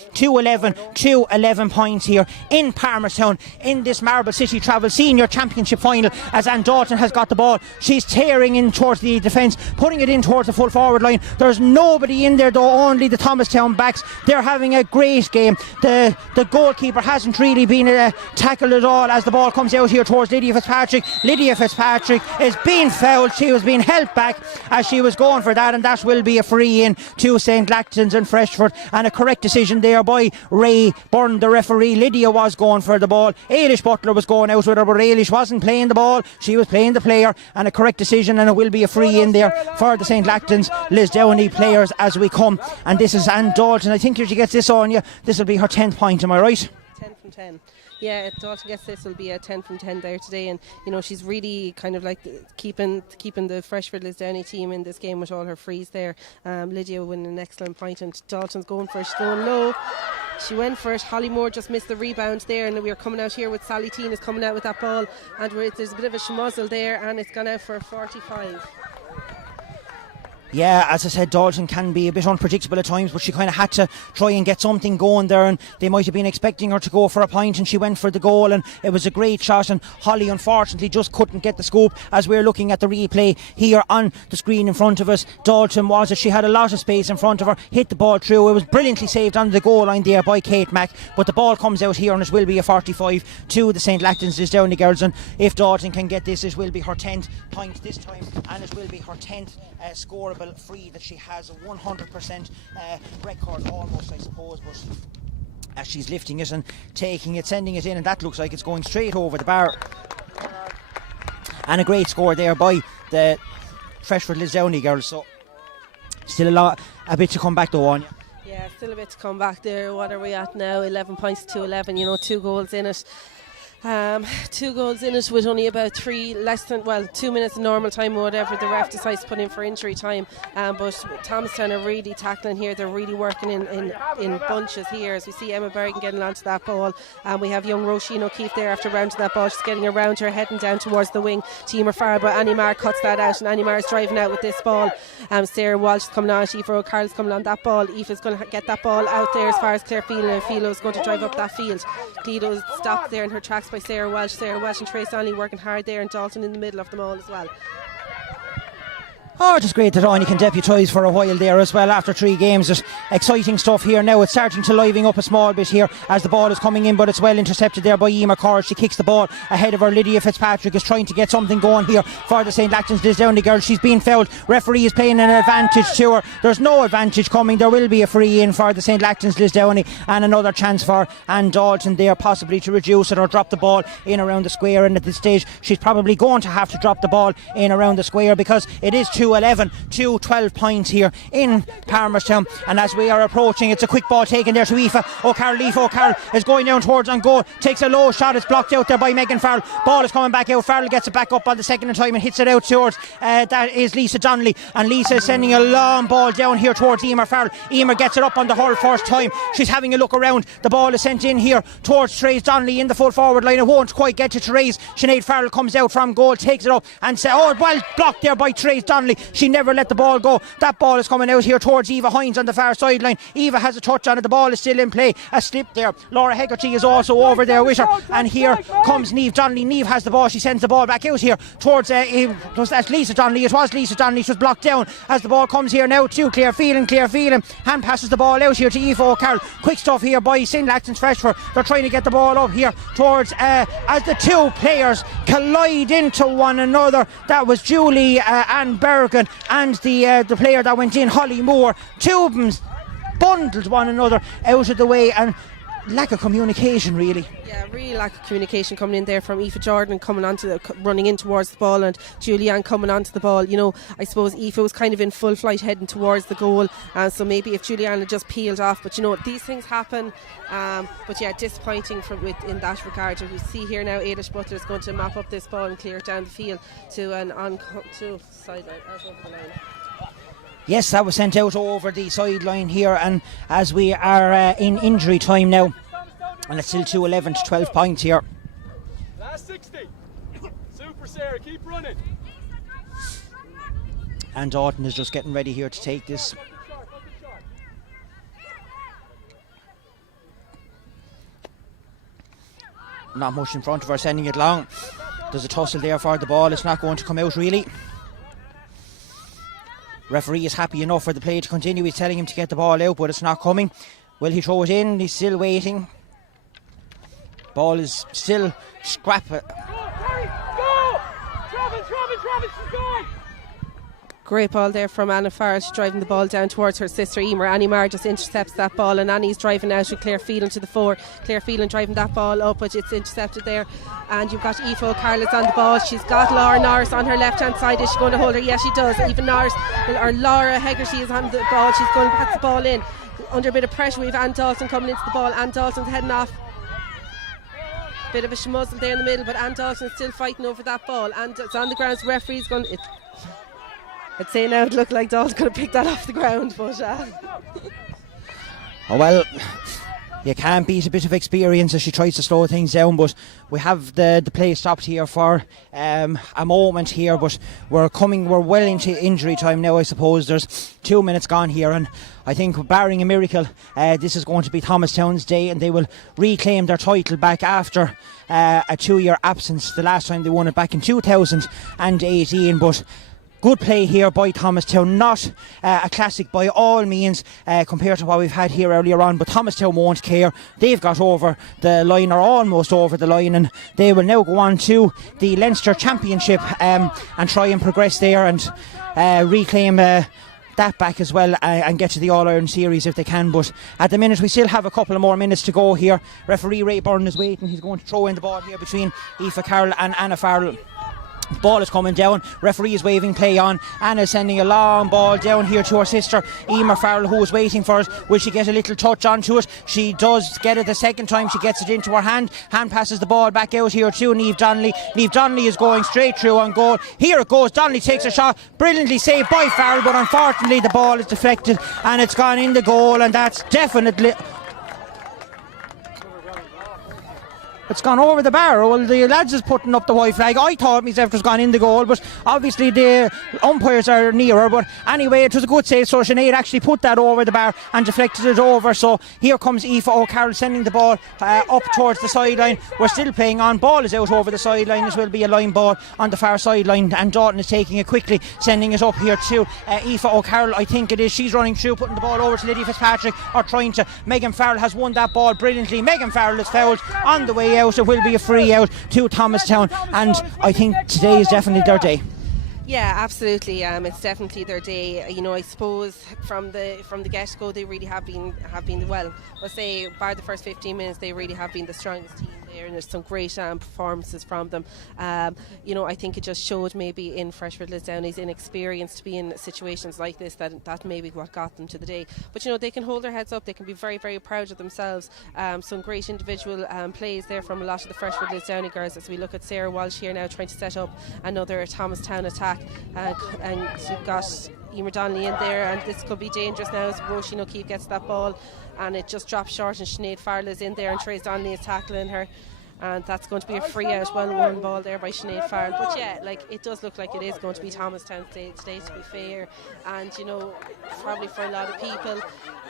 11 points here in Palmerstown in this Marble City Travel Senior Championship final, as Anne Dalton has got the ball. She's tearing in towards the defence, putting it in towards the full forward line. There's nobody in there though, only the Thomastown backs. They're having a great game. The goalkeeper hasn't really been tackled at all as the ball comes out here towards Lydia Fitzpatrick. Lydia Fitzpatrick is being fouled. She was being held back as she was going for that, and that will be a free in to St. Lachtains and Freshford, and a correct decision there by Ray Byrne, the referee. Lydia was going for the ball. Ailish Butler was going out with her, but Ailish wasn't playing the ball. She was playing the player, and a correct decision, and it will be a free in there for the St. Lachtains Lisdowney players as we come. And this is Anne Dalton. I think if she gets this on you, this will be her 10th point, am I right? 10 from 10. Yeah, if Dalton gets this, will be a 10 from 10 there today, and you know she's really kind of like keeping the Freshford Lisdowney team in this game with all her frees there. Lydia winning an excellent point, and Dalton's going for it. She's going low. She went for it. Holly Moore just missed the rebound there, and we are coming out here with Sally Teen is coming out with that ball, and there's a bit of a schmozzle there, and it's gone out for 45. Yeah, as I said, Dalton can be a bit unpredictable at times, but she kind of had to try and get something going there, and they might have been expecting her to go for a point, and she went for the goal, and it was a great shot, and Holly unfortunately just couldn't get the scoop. As we're looking at the replay here on the screen in front of us, Dalton was it. She had a lot of space in front of her, hit the ball through. It was brilliantly saved under the goal line there by Kate Mack, but the ball comes out here, and it will be a 45 to the St. Lachtains Lisdowney girls, and if Dalton can get this, it will be her 10th point this time, and it will be her 10th scoreable free that she has, a 100% record almost, I suppose, but as she's lifting it and taking it, sending it in, and that looks like it's going straight over the bar. And a great score there by the Freshford Lisdowney girls, so still a bit to come back though on. Yeah, still a bit to come back there. What are we at now? 11 points to 11, you know, 2 goals in it. 2 goals in it with only about 2 minutes of normal time or whatever the ref decides to put in for injury time, but Thomastown are really tackling here. They're really working in bunches here, as we see Emma Berrigan getting onto that ball, and we have young Roisin O'Keefe there after rounding that ball. She's getting around her, heading down towards the wing. Team Farrell, but Annie Marr cuts that out, and Annie Marr is driving out with this ball. Sarah Walsh is coming on, Aoife O'Carroll's coming on that ball. Aoife is going to get that ball out there as far as Claire Phelan. Philo is going to drive up that field. Cledo stopped there in her tracks by Sarah Welsh. Sarah Welsh and Trace Only working hard there, and Dalton in the middle of them all as well. Oh, just great that Anya can deputise for a while there as well after 3 games. There's exciting stuff here now. It's starting to liven up a small bit here as the ball is coming in, but it's well intercepted there by Emer Corr. She kicks the ball ahead of her. Lydia Fitzpatrick is trying to get something going here for the St. Lachtains Lisdowney girl. She's been fouled. Referee is playing an advantage to her. There's no advantage coming. There will be a free in for the St. Lachtains Lisdowney, and another chance for Anne Dalton there possibly to reduce it or drop the ball in around the square, and at this stage she's probably going to have to drop the ball in around the square because it is 2-11 to 12 points here in Palmerstown. And as we are approaching, it's a quick ball taken there to Aoife O'Carroll. Aoife O'Carroll is going down towards on goal, takes a low shot, it's blocked out there by Megan Farrell. Ball is coming back out. Farrell gets it back up on the second time and hits it out towards that is Lisa Donnelly, and Lisa is sending a long ball down here towards Emer Farrell. Emer gets it up on the her first time. She's having a look around. The ball is sent in here towards Trace Donnelly in the full forward line. It won't quite get to Trace. Sinead Farrell comes out from goal, takes it up and says, oh, well blocked there by Trace Donnelly. She never let the ball go. That ball is coming out here towards Eva Hines on the far sideline. Eva has a touch on it. The ball is still in play. A slip there. Laura Hegarty is also over there with her. And here comes Niamh Donnelly. Niamh has the ball. She sends the ball back out here towards was that Lisa Donnelly? It was Lisa Donnelly. She was blocked down as the ball comes here now to Claire Phelan. Claire Phelan hand passes the ball out here to Aoife O'Carroll. Quick stuff here by St. Lachtains Freshford. They're trying to get the ball up here towards as the two players collide into one another. That was Julie Ann Bergen and the player that went in, Holly Moore. Two of them bundled one another out of the way, and lack of communication really. Yeah, really lack of communication coming in there from Aoife Jordan coming running in towards the ball, and Julianne coming onto the ball. You know, I suppose Aoife was kind of in full flight heading towards the goal, and so maybe if Julianne had just peeled off, but you know, these things happen. But yeah, disappointing in that regard. And we see here now Ailish Butler is going to map up this ball and clear it down the field to sideline, out over the line. Yes, that was sent out over the sideline here, and as we are in injury time now, and it's still 2-11 to 12 points here. Last 60. Super Sarah, keep running. And Dalton is just getting ready here to take this. Not much in front of her, sending it long. There's a tussle there for the ball. It's not going to come out really. Referee is happy enough for the play to continue. He's telling him to get the ball out, but it's not coming. Will he throw it in? He's still waiting. Ball is still scrap. Go! Travis, she's going! Great ball there from Anna Farrell. She's driving the ball down towards her sister Emer. Annie Marr just intercepts that ball, and Annie's driving out with Claire Phelan to the fore. Claire Phelan driving that ball up, but it's intercepted there. And you've got Aoife O'Carroll on the ball. She's got Laura Norris on her left hand side. Is she going to hold her? Yes, she does. Even Norris, or Laura Hegarty is on the ball. She's going to pass the ball in. Under a bit of pressure, we have Anne Dalton coming into the ball. Anne Dalton's heading off. Bit of a schmuzzle there in the middle, but Anne Dalton is still fighting over that ball. And it's on the ground. So referee's going. I'd say now it looked like Dalton's going to pick that off the ground, but oh well, you can't beat a bit of experience as she tries to slow things down. But we have the play stopped here for a moment here, but we're well into injury time now. I suppose there's 2 minutes gone here, and I think barring a miracle, this is going to be Thomastown's day, and they will reclaim their title back after a 2-year absence. The last time they won it back in 2018, but good play here by Thomastown. Not a classic by all means compared to what we've had here earlier on, but Thomastown won't care. They've got over the line, or almost over the line, and they will now go on to the Leinster Championship and try and progress there and reclaim that back as well and get to the All-Ireland Series if they can. But at the minute we still have a couple of more minutes to go here. Referee Ray Byrne is waiting. He's going to throw in the ball here between Aoife Carroll and Anna Farrell. Ball is coming down. Referee is waving play on. Anna sending a long ball down here to her sister Emer Farrell, who is waiting for it. Will she get a little touch onto it? She does get it the second time. She gets it into her hand. Hand passes the ball back out here to Niamh Donnelly. Niamh Donnelly is going straight through on goal. Here it goes. Donnelly takes a shot. Brilliantly saved by Farrell, but unfortunately the ball is deflected and it's gone in the goal, and that's definitely... It's gone over the bar. Well, the lads is putting up the white flag. I thought myself it was gone in the goal, but obviously the umpires are nearer. But anyway, it was a good save. So Sinead actually put that over the bar and deflected it over. So here comes Aoife O'Carroll sending the ball up towards the sideline. We're still playing on. Ball is out over the sideline. This will be a line ball on the far sideline, and Dalton is taking it quickly, sending it up here to Aoife O'Carroll. I think it is. She's running through, putting the ball over to Lydia Fitzpatrick, or trying to. Megan Farrell has won that ball brilliantly. Megan Farrell is fouled on the way out. It will be a free out to Thomastown, and I think today is definitely their day. Yeah, absolutely. It's definitely their day. You know, I suppose from the get-go they really have been well. I'll say bar the first 15 minutes they really have been the strongest team there, and there's some great performances from them. You know, I think it just showed maybe in Freshford Lisdowney's inexperience to be in situations like this that maybe what got them to the day. But you know, they can hold their heads up. They can be very, very proud of themselves. Some great individual plays there from a lot of the Freshford Lisdowney girls, as we look at Sarah Walsh here now trying to set up another Thomastown attack. And you've got Emer Donnelly in there, and this could be dangerous now as Roisin O'Keefe gets that ball and it just drops short, and Sinead Farrell is in there and Trace Donnelly is tackling her. and that's going to be a free out, well won ball there by Sinead Farrell. But yeah, like it does look like it is going to be Thomastown today, to be fair. And you know, probably for a lot of people,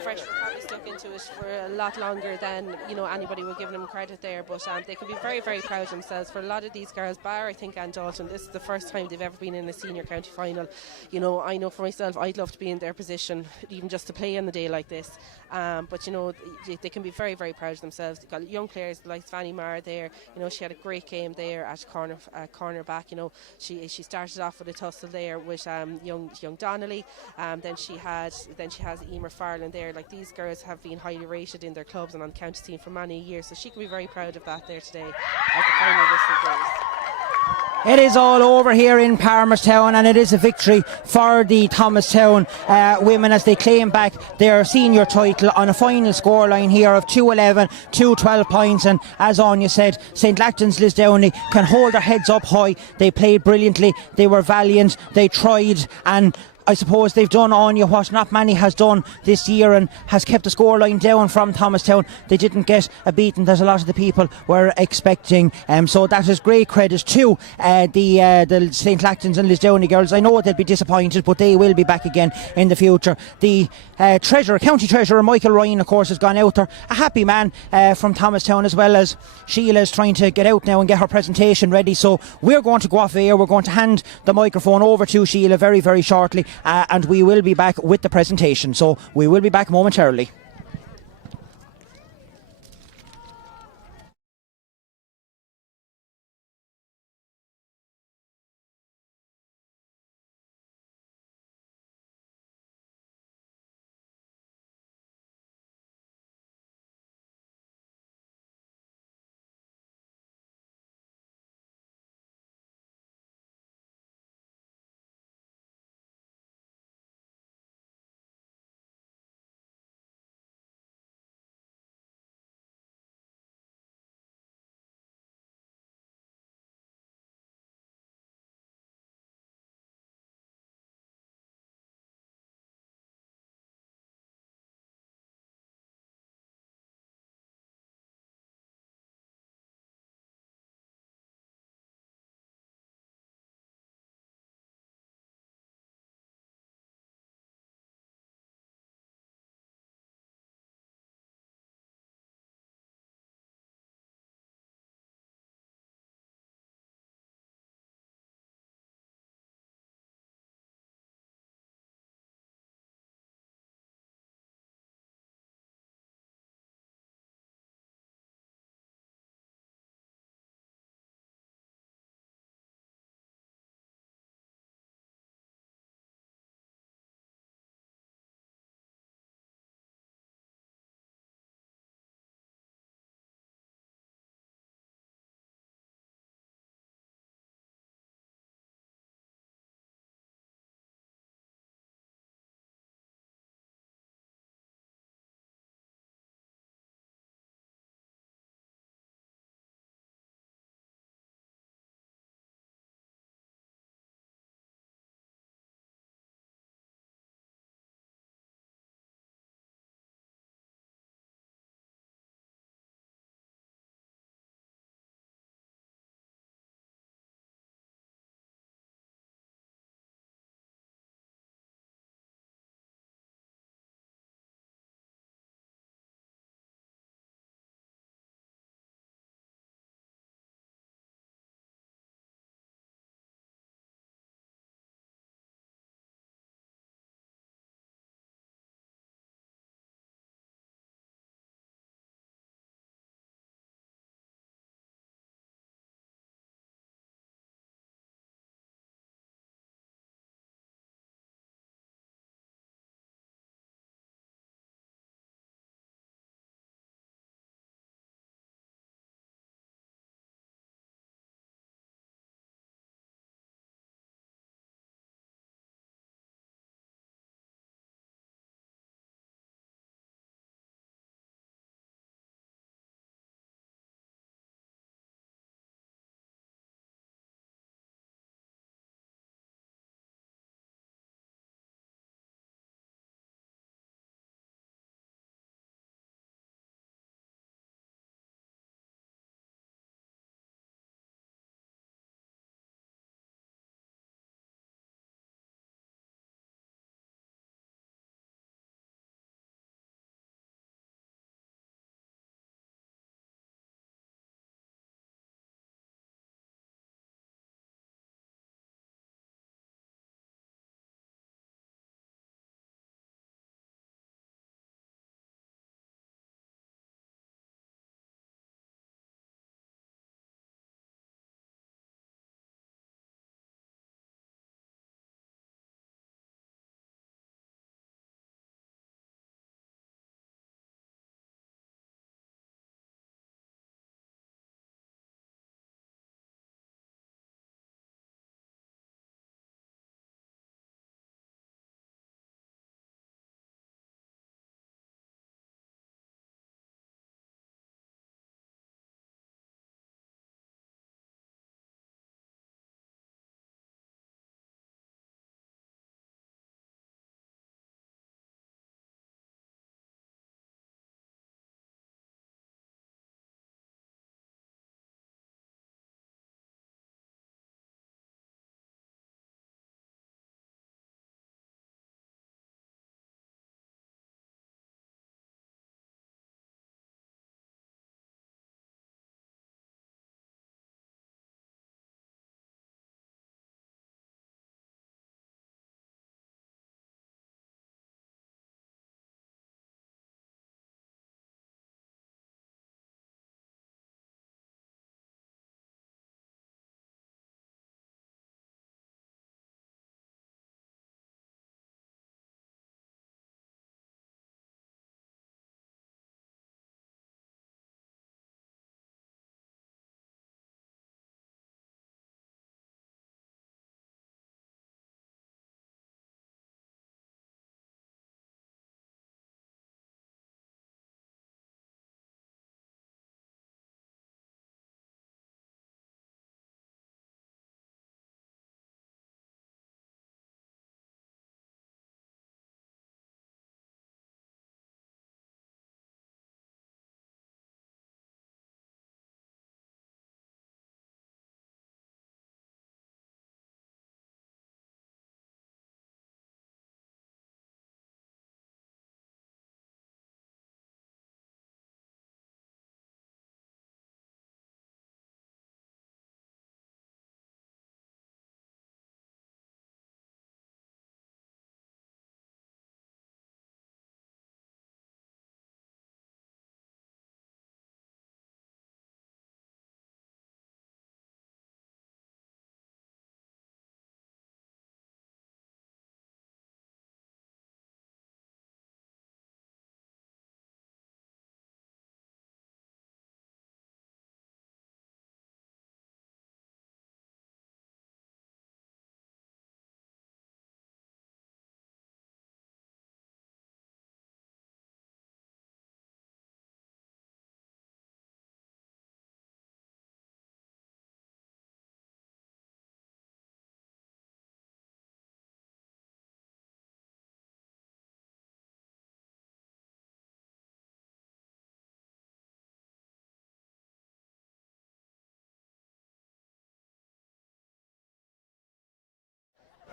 Fresh were probably stuck into it for a lot longer than, you know, anybody will give them credit there. But they can be very, very proud of themselves. For a lot of these girls, bar I think Anne Dalton, this is the first time they've ever been in a senior county final. You know, I know for myself, I'd love to be in their position, even just to play on a day like this. But you know, they can be very, very proud of themselves. They've got young players like Fanny Marr there. You know, she had a great game there at corner back. You know, she started off with a tussle there with young Donnelly. Then she has Emer Farland there. Like, these girls have been highly rated in their clubs and on the county team for many years, so she can be very proud of that there today as the final whistle goes. It is all over here in Palmerstown, and it is a victory for the Thomastown women as they claim back their senior title on a final scoreline here of 2-11, 2-12 points. And as Anya said, St. Lachtains Lisdowney can hold their heads up high. They played brilliantly, they were valiant, they tried, and I suppose they've done, Anya, what not many has done this year, and has kept the scoreline down from Thomastown. They didn't get a beating that a lot of the people were expecting. So that is great credit to the St. Lachtains and Lisdowney girls. I know they'll be disappointed, but they will be back again in the future. The county treasurer Michael Ryan, of course, has gone out there. A happy man from Thomastown, as well as Sheila is trying to get out now and get her presentation ready. So we're going to go off air. We're going to hand the microphone over to Sheila very, very shortly. And we will be back with the presentation. So we will be back momentarily.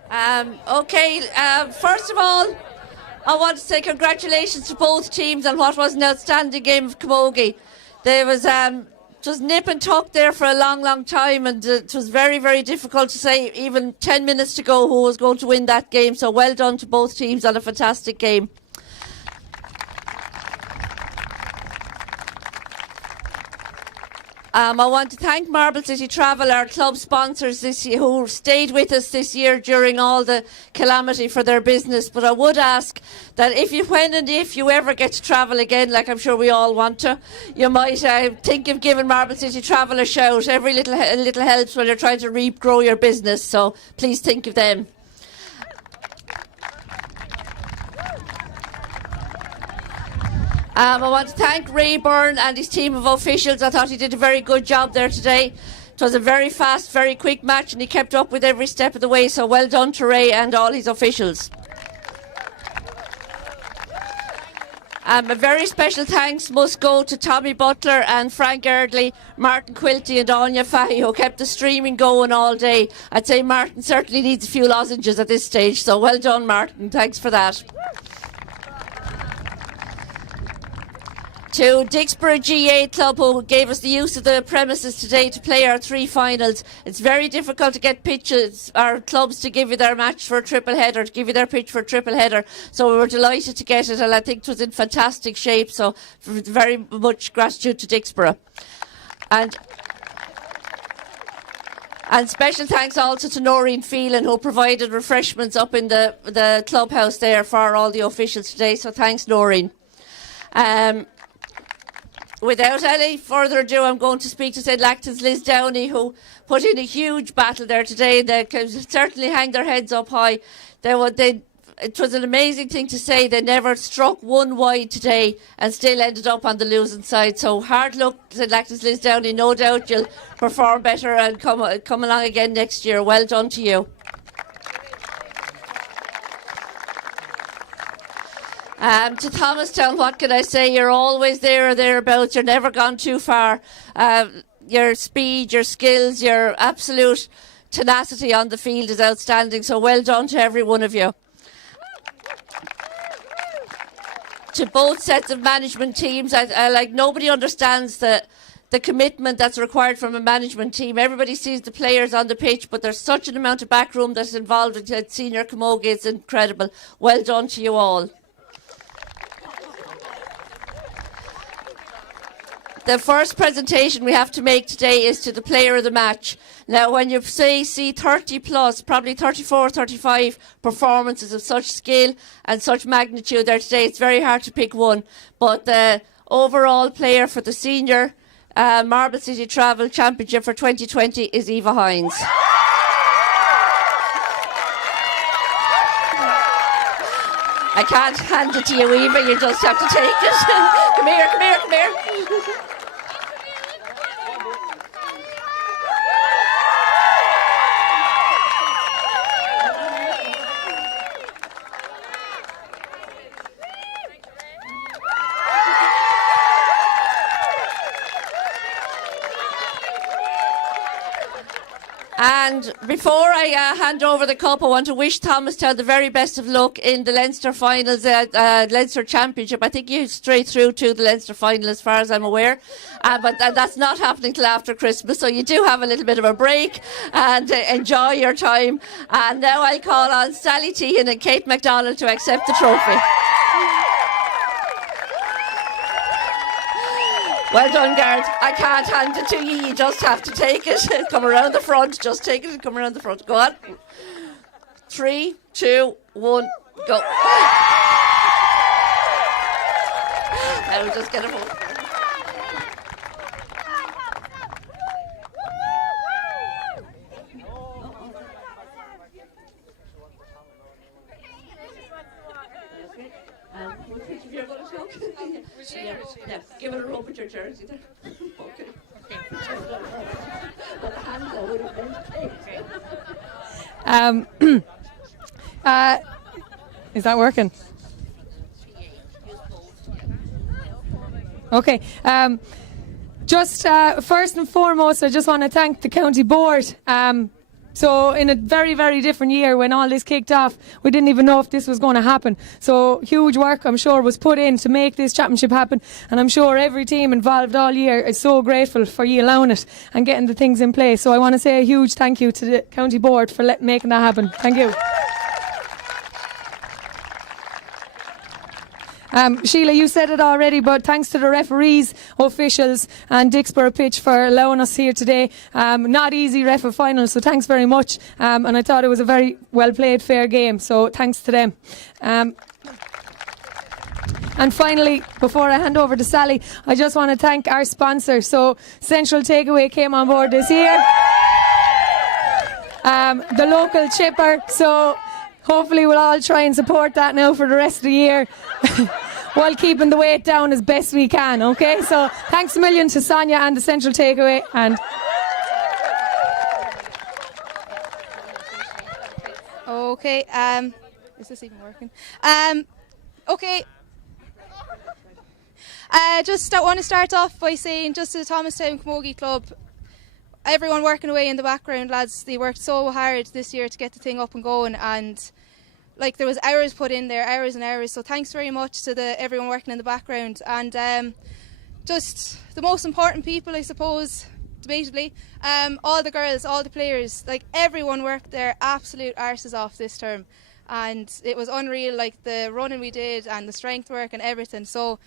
First of all, I want to say congratulations to both teams on what was an outstanding game of camogie. There was just nip and tuck there for a long, long time, and it was very, very difficult to say even 10 minutes to go who was going to win that game. So well done to both teams on a fantastic game. I want to thank Marble City Travel, our club sponsors this year, who stayed with us this year during all the calamity for their business. But I would ask that if you ever get to travel again, like I'm sure we all want to, you might think of giving Marble City Travel a shout. Every little helps when you're trying to regrow your business. So please think of them. I want to thank Ray Byrne and his team of officials. I thought he did a very good job there today. It was a very fast, very quick match, and he kept up with every step of the way, so well done to Ray and all his officials. A very special thanks must go to Tommy Butler and Frank Erdley, Martin Quilty and Anya Fahy, who kept the streaming going all day. I'd say Martin certainly needs a few lozenges at this stage, so well done, Martin. Thanks for that. To Dicksboro GA Club, who gave us the use of the premises today to play our 3 finals. It's very difficult to get pitches, our clubs to give you their match for a triple header, to give you their pitch for a triple header. So we were delighted to get it, and I think it was in fantastic shape. So very much gratitude to Dicksboro. And special thanks also to Noreen Phelan, who provided refreshments up in the clubhouse there for all the officials today. So thanks, Noreen. Without any further ado, I'm going to speak to St. Lachtains Lisdowney, who put in a huge battle there today. They can certainly hang their heads up high. It was an amazing thing to say. They never struck one wide today and still ended up on the losing side. So hard luck, St. Lachtains Lisdowney. No doubt you'll perform better and come along again next year. Well done to you. To Thomastown, what can I say? You're always there or thereabouts. You're never gone too far. Your speed, your skills, your absolute tenacity on the field is outstanding. So well done to every one of you. To both sets of management teams, nobody understands the commitment that's required from a management team. Everybody sees the players on the pitch, but there's such an amount of backroom that's involved with senior camogie. It's incredible. Well done to you all. The first presentation we have to make today is to the player of the match. Now, when you see 30 plus, probably 34, 35 performances of such skill and such magnitude there today, it's very hard to pick one. But the overall player for the senior Marble City Travel Championship for 2020 is Eva Hines. I can't hand it to you, Eva, you just have to take it. Come here, come here, come here. And before I hand over the cup, I want to wish Thomastown the very best of luck in the Leinster finals, Leinster Championship. I think you're straight through to the Leinster final as far as I'm aware. But that's not happening till after Christmas, so you do have a little bit of a break and enjoy your time. And now I'll call on Sally Tehan and Kate MacDonald to accept the trophy. Well done, Gareth. I can't hand it to you. You just have to take it. Come around the front. Just take it and come around the front. Go on. 3, 2, 1, go. Now we just get a vote. Yeah, give it a rub with your jersey there. Okay. Is that working? Okay. Just first and foremost, I just want to thank the county board So in a very, very different year when all this kicked off, we didn't even know if this was going to happen. So huge work, I'm sure, was put in to make this championship happen. And I'm sure every team involved all year is so grateful for you allowing it and getting the things in place. So I want to say a huge thank you to the county board for making that happen. Thank you. Sheila, you said it already, but thanks to the referees, officials and Dicksboro Pitch for allowing us here today. Not easy ref of final, so thanks very much. And I thought it was a very well played, fair game, so thanks to them. And finally, before I hand over to Sally, I just want to thank our sponsor. So Central Takeaway came on board this year. The local chipper, so hopefully we'll all try and support that now for the rest of the year. While keeping the weight down as best we can, okay? So thanks a million to Sonia and the Central Takeaway. And okay, is this even working? Okay. Just want to start off by saying, just to the Thomastown Camogie Club, everyone working away in the background, lads, they worked so hard this year to get the thing up and going, and like there was hours put in there, hours and hours. So thanks very much to everyone working in the background, and just the most important people, I suppose, debatably, all the girls, all the players, like everyone worked their absolute arses off this term, and it was unreal, like the running we did and the strength work and everything. So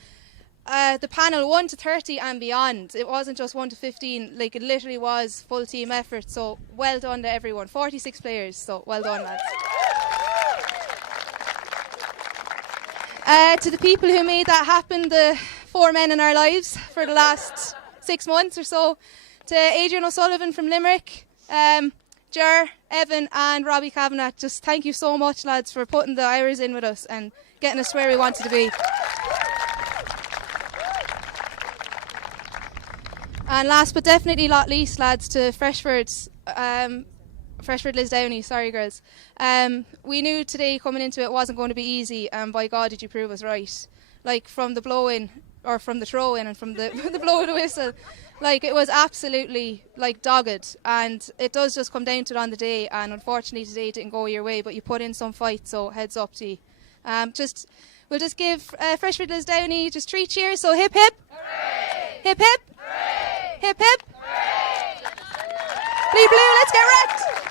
the panel 1 to 30 and beyond, it wasn't just 1 to 15, like it literally was full team effort. So well done to everyone. 46 players, so well done, lads. To the people who made that happen, the 4 men in our lives for the last 6 months or so, to Adrian O'Sullivan from Limerick, Ger, Evan and Robbie Kavanagh, just thank you so much, lads, for putting the hours in with us and getting us where we wanted to be. And last but definitely not least, lads, to Freshford Lisdowney, sorry girls. We knew today coming into it wasn't going to be easy, and by God did you prove us right. Like from the blow-in, or from the throw-in and from the, the blow of the whistle, like it was absolutely like dogged, and it does just come down to it on the day, and unfortunately today it didn't go your way, but you put in some fight, so heads up to you. We'll just give Freshford Lisdowney just 3 cheers, so hip hip! Hooray! Hip hip! Hooray! Hip hip! Hooray! Blue blue, let's get wrecked!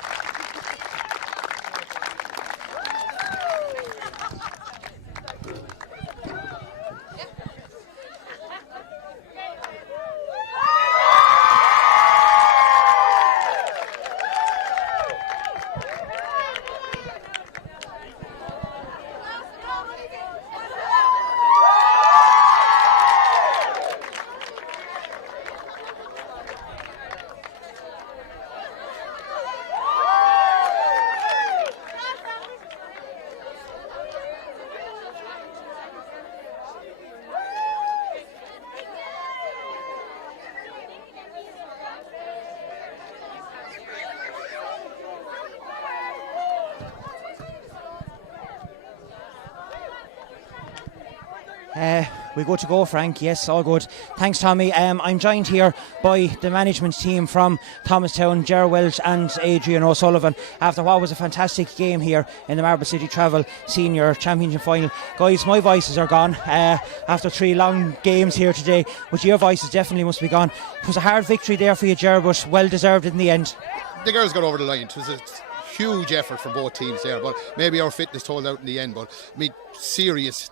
We go to go, Frank. Yes, all good. Thanks, Tommy. I'm joined here by the management team from Thomastown, Ger Welch and Adrian O'Sullivan, after what was a fantastic game here in the Marble City Travel Senior Championship Final. Guys, my voices are gone after 3 long games here today, but your voices definitely must be gone. It was a hard victory there for you, Ger, but well deserved in the end. The girls got over the line. It was a huge effort from both teams there, but maybe our fitness told out in the end. But I mean, serious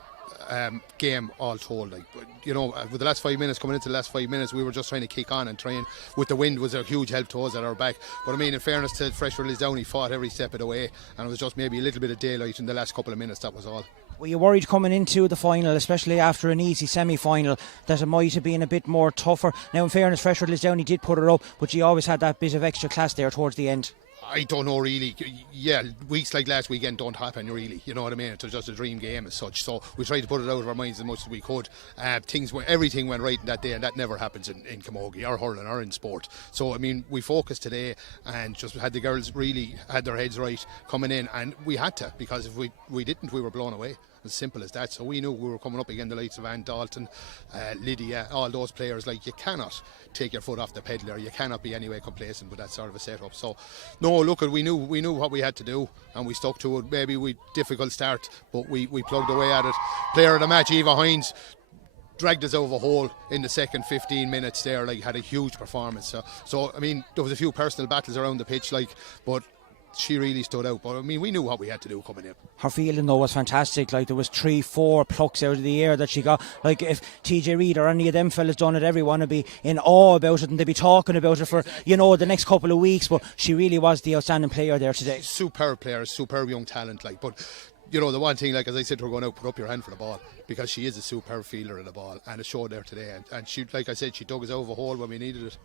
game all told, like, you know, with the last 5 minutes, coming into the last 5 minutes, we were just trying to kick on and trying with the wind was a huge help to us at our back. But I mean, in fairness to Freshford Lisdowney, fought every step of the way, and it was just maybe a little bit of daylight in the last couple of minutes, that was all. Were you worried coming into the final, especially after an easy semi-final, that it might have been a bit more tougher? Now, in fairness, Freshford Lisdowney did put it up, but you always had that bit of extra class there towards the end. I don't know really. Yeah, weeks like last weekend don't happen really. You know what I mean? It's just a dream game as such. So we tried to put it out of our minds as much as we could. Everything went right that day, and that never happens in camogie or hurling or in sport. So I mean, we focused today and just had the girls really had their heads right coming in, and we had to, because if we didn't, we were blown away. As simple as that. So we knew we were coming up against the likes of Anne Dalton, Lydia, all those players. Like, you cannot take your foot off the pedal, or you cannot be anyway complacent with that sort of a setup. So no, look, we knew what we had to do, and we stuck to it. Maybe we difficult start, but we plugged away at it. Player of the match, Eva Hines, dragged us over hole in the second 15 minutes there, like, had a huge performance. So I mean, there was a few personal battles around the pitch, like, but she really stood out. But I mean, we knew what we had to do coming in. Her fielding though was fantastic. Like, there was 3-4 plucks out of the air that she got. Like, if TJ Reid or any of them fellas done it, everyone would be in awe about it, and they'd be talking about it for, you know, the next couple of weeks. But she really was the outstanding player there today. Superb player, superb young talent, like. But you know, the one thing, like, as I said to her going out, put up your hand for the ball, because she is a superb fielder of the ball, and it showed there today. And she, like I said, she dug us over the hole when we needed it.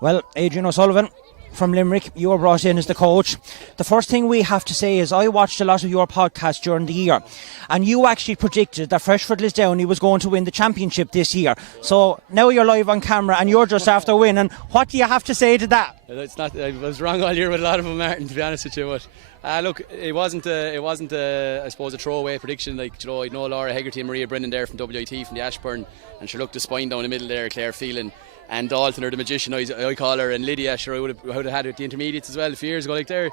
Well, Adrian O'Sullivan from Limerick, you were brought in as the coach. The first thing we have to say is I watched a lot of your podcasts during the year, and you actually predicted that Freshford Lisdowney was going to win the championship this year. So now you're live on camera and you're just after winning. What do you have to say to that? It's not. I was wrong all year with a lot of them, Martin, to be honest with you. But look, it wasn't I suppose a throwaway prediction. Like, you know, I know Laura Hegarty and Maria Brennan there from WIT from the Ashburn, and she looked the spine down the middle there, Claire Phelan. And Dalton, or the magician, I call her, and Lydia, sure, I would have had her at the intermediates as well a few years ago. Like, they're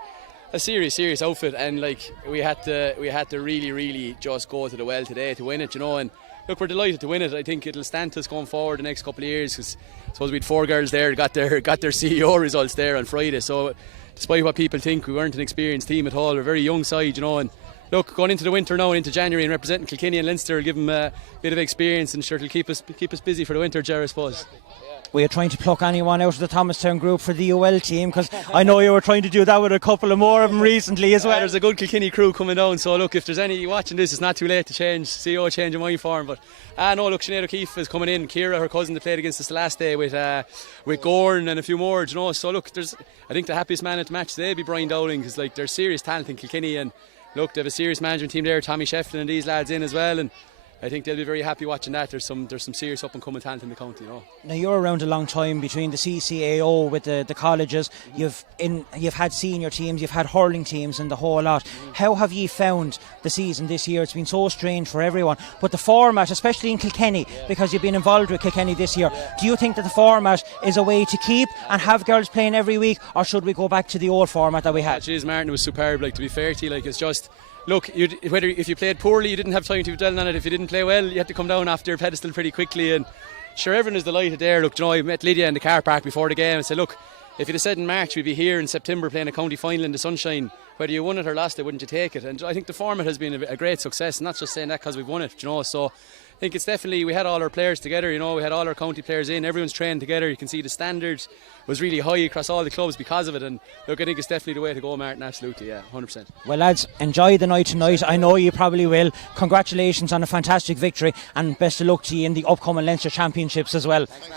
a serious outfit, and like, we had to really just go to the well today to win it, you know. And look, we're delighted to win it. I think it'll stand to us going forward the next couple of years, because I suppose we had 4 girls there who got their CEO results there on Friday. So despite what people think, we weren't an experienced team at all. We're a very young side, you know. And look, going into the winter now and into January and representing Kilkenny and Leinster will give them a bit of experience, and sure, it'll keep us busy for the winter, Jerry, I suppose. Were you trying to pluck anyone out of the Thomastown group for the UL team? Because I know you were trying to do that with a couple of more of them recently as well. There's a good Kilkenny crew coming down, so look, if there's any watching this, it's not too late to change CEO change in my form. But no, look, Sinead O'Keefe is coming in. Ciara, her cousin, that played against us the last day with Gorn and a few more, you know. So look, I think the happiest man at the match today would be Brian Dowling, because like, there's serious talent in Kilkenny, and look, they have a serious management team there, Tommy Shefflin and these lads in as well, and I think they'll be very happy watching that. There's some serious up and coming talent in the county, you know. Now, you're around a long time between the CCAO with the colleges. You've had senior teams, you've had hurling teams, and the whole lot. How have you found the season this year? It's been so strange for everyone, but the format, especially in Kilkenny, because you've been involved with Kilkenny this year, do you think that the format is a way to keep and have girls playing every week, or should we go back to the old format that we had? Jeez, Martin, it was superb. Like, to be fair to you, like, it's just, look, whether if you played poorly, you didn't have time to be dwelling on it. If you didn't play well, you had to come down after your pedestal pretty quickly. And sure, everyone is delighted there. Look, you know, I met Lydia in the car park before the game and said, look, if you'd have said in March we'd be here in September playing a county final in the sunshine, whether you won it or lost it, wouldn't you take it? And I think the format has been a great success, and not just saying that because we've won it, you know. So I think it's definitely, we had all our players together, you know, we had all our county players in, everyone's trained together. You can see the standard was really high across all the clubs because of it, and look, I think it's definitely the way to go, Martin, absolutely, yeah, 100%. Well, lads, enjoy the night tonight. I know you probably will. Congratulations on a fantastic victory, and best of luck to you in the upcoming Leinster Championships as well. Thanks,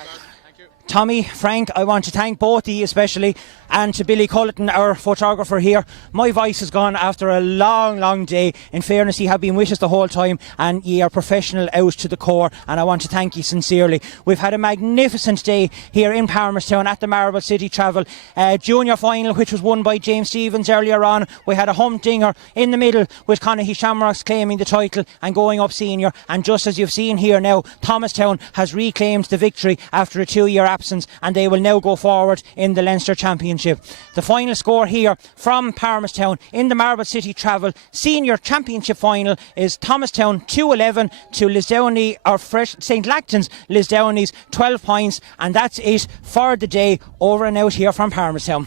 Tommy, Frank, I want to thank both of you especially, and to Billy Culleton, our photographer here. My voice is gone after a long day. In fairness, you have been with us the whole time, and you are professional out to the core, and I want to thank you sincerely. We've had a magnificent day here in Palmerstown at the Marble City Travel junior final, which was won by James Stevens earlier on. We had a humdinger in the middle with Connacht Shamrocks claiming the title and going up senior, and just as you've seen here now, Thomastown has reclaimed the victory after a 2-year absence, and they will now go forward in the Leinster Championship. The final score here from Palmerstown in the Marble City Travel Senior Championship final is Thomastown 2-11 to Lisdowney, or St Lachtains Lisdowney's 12 points, and that's it for the day. Over and out here from Palmerstown.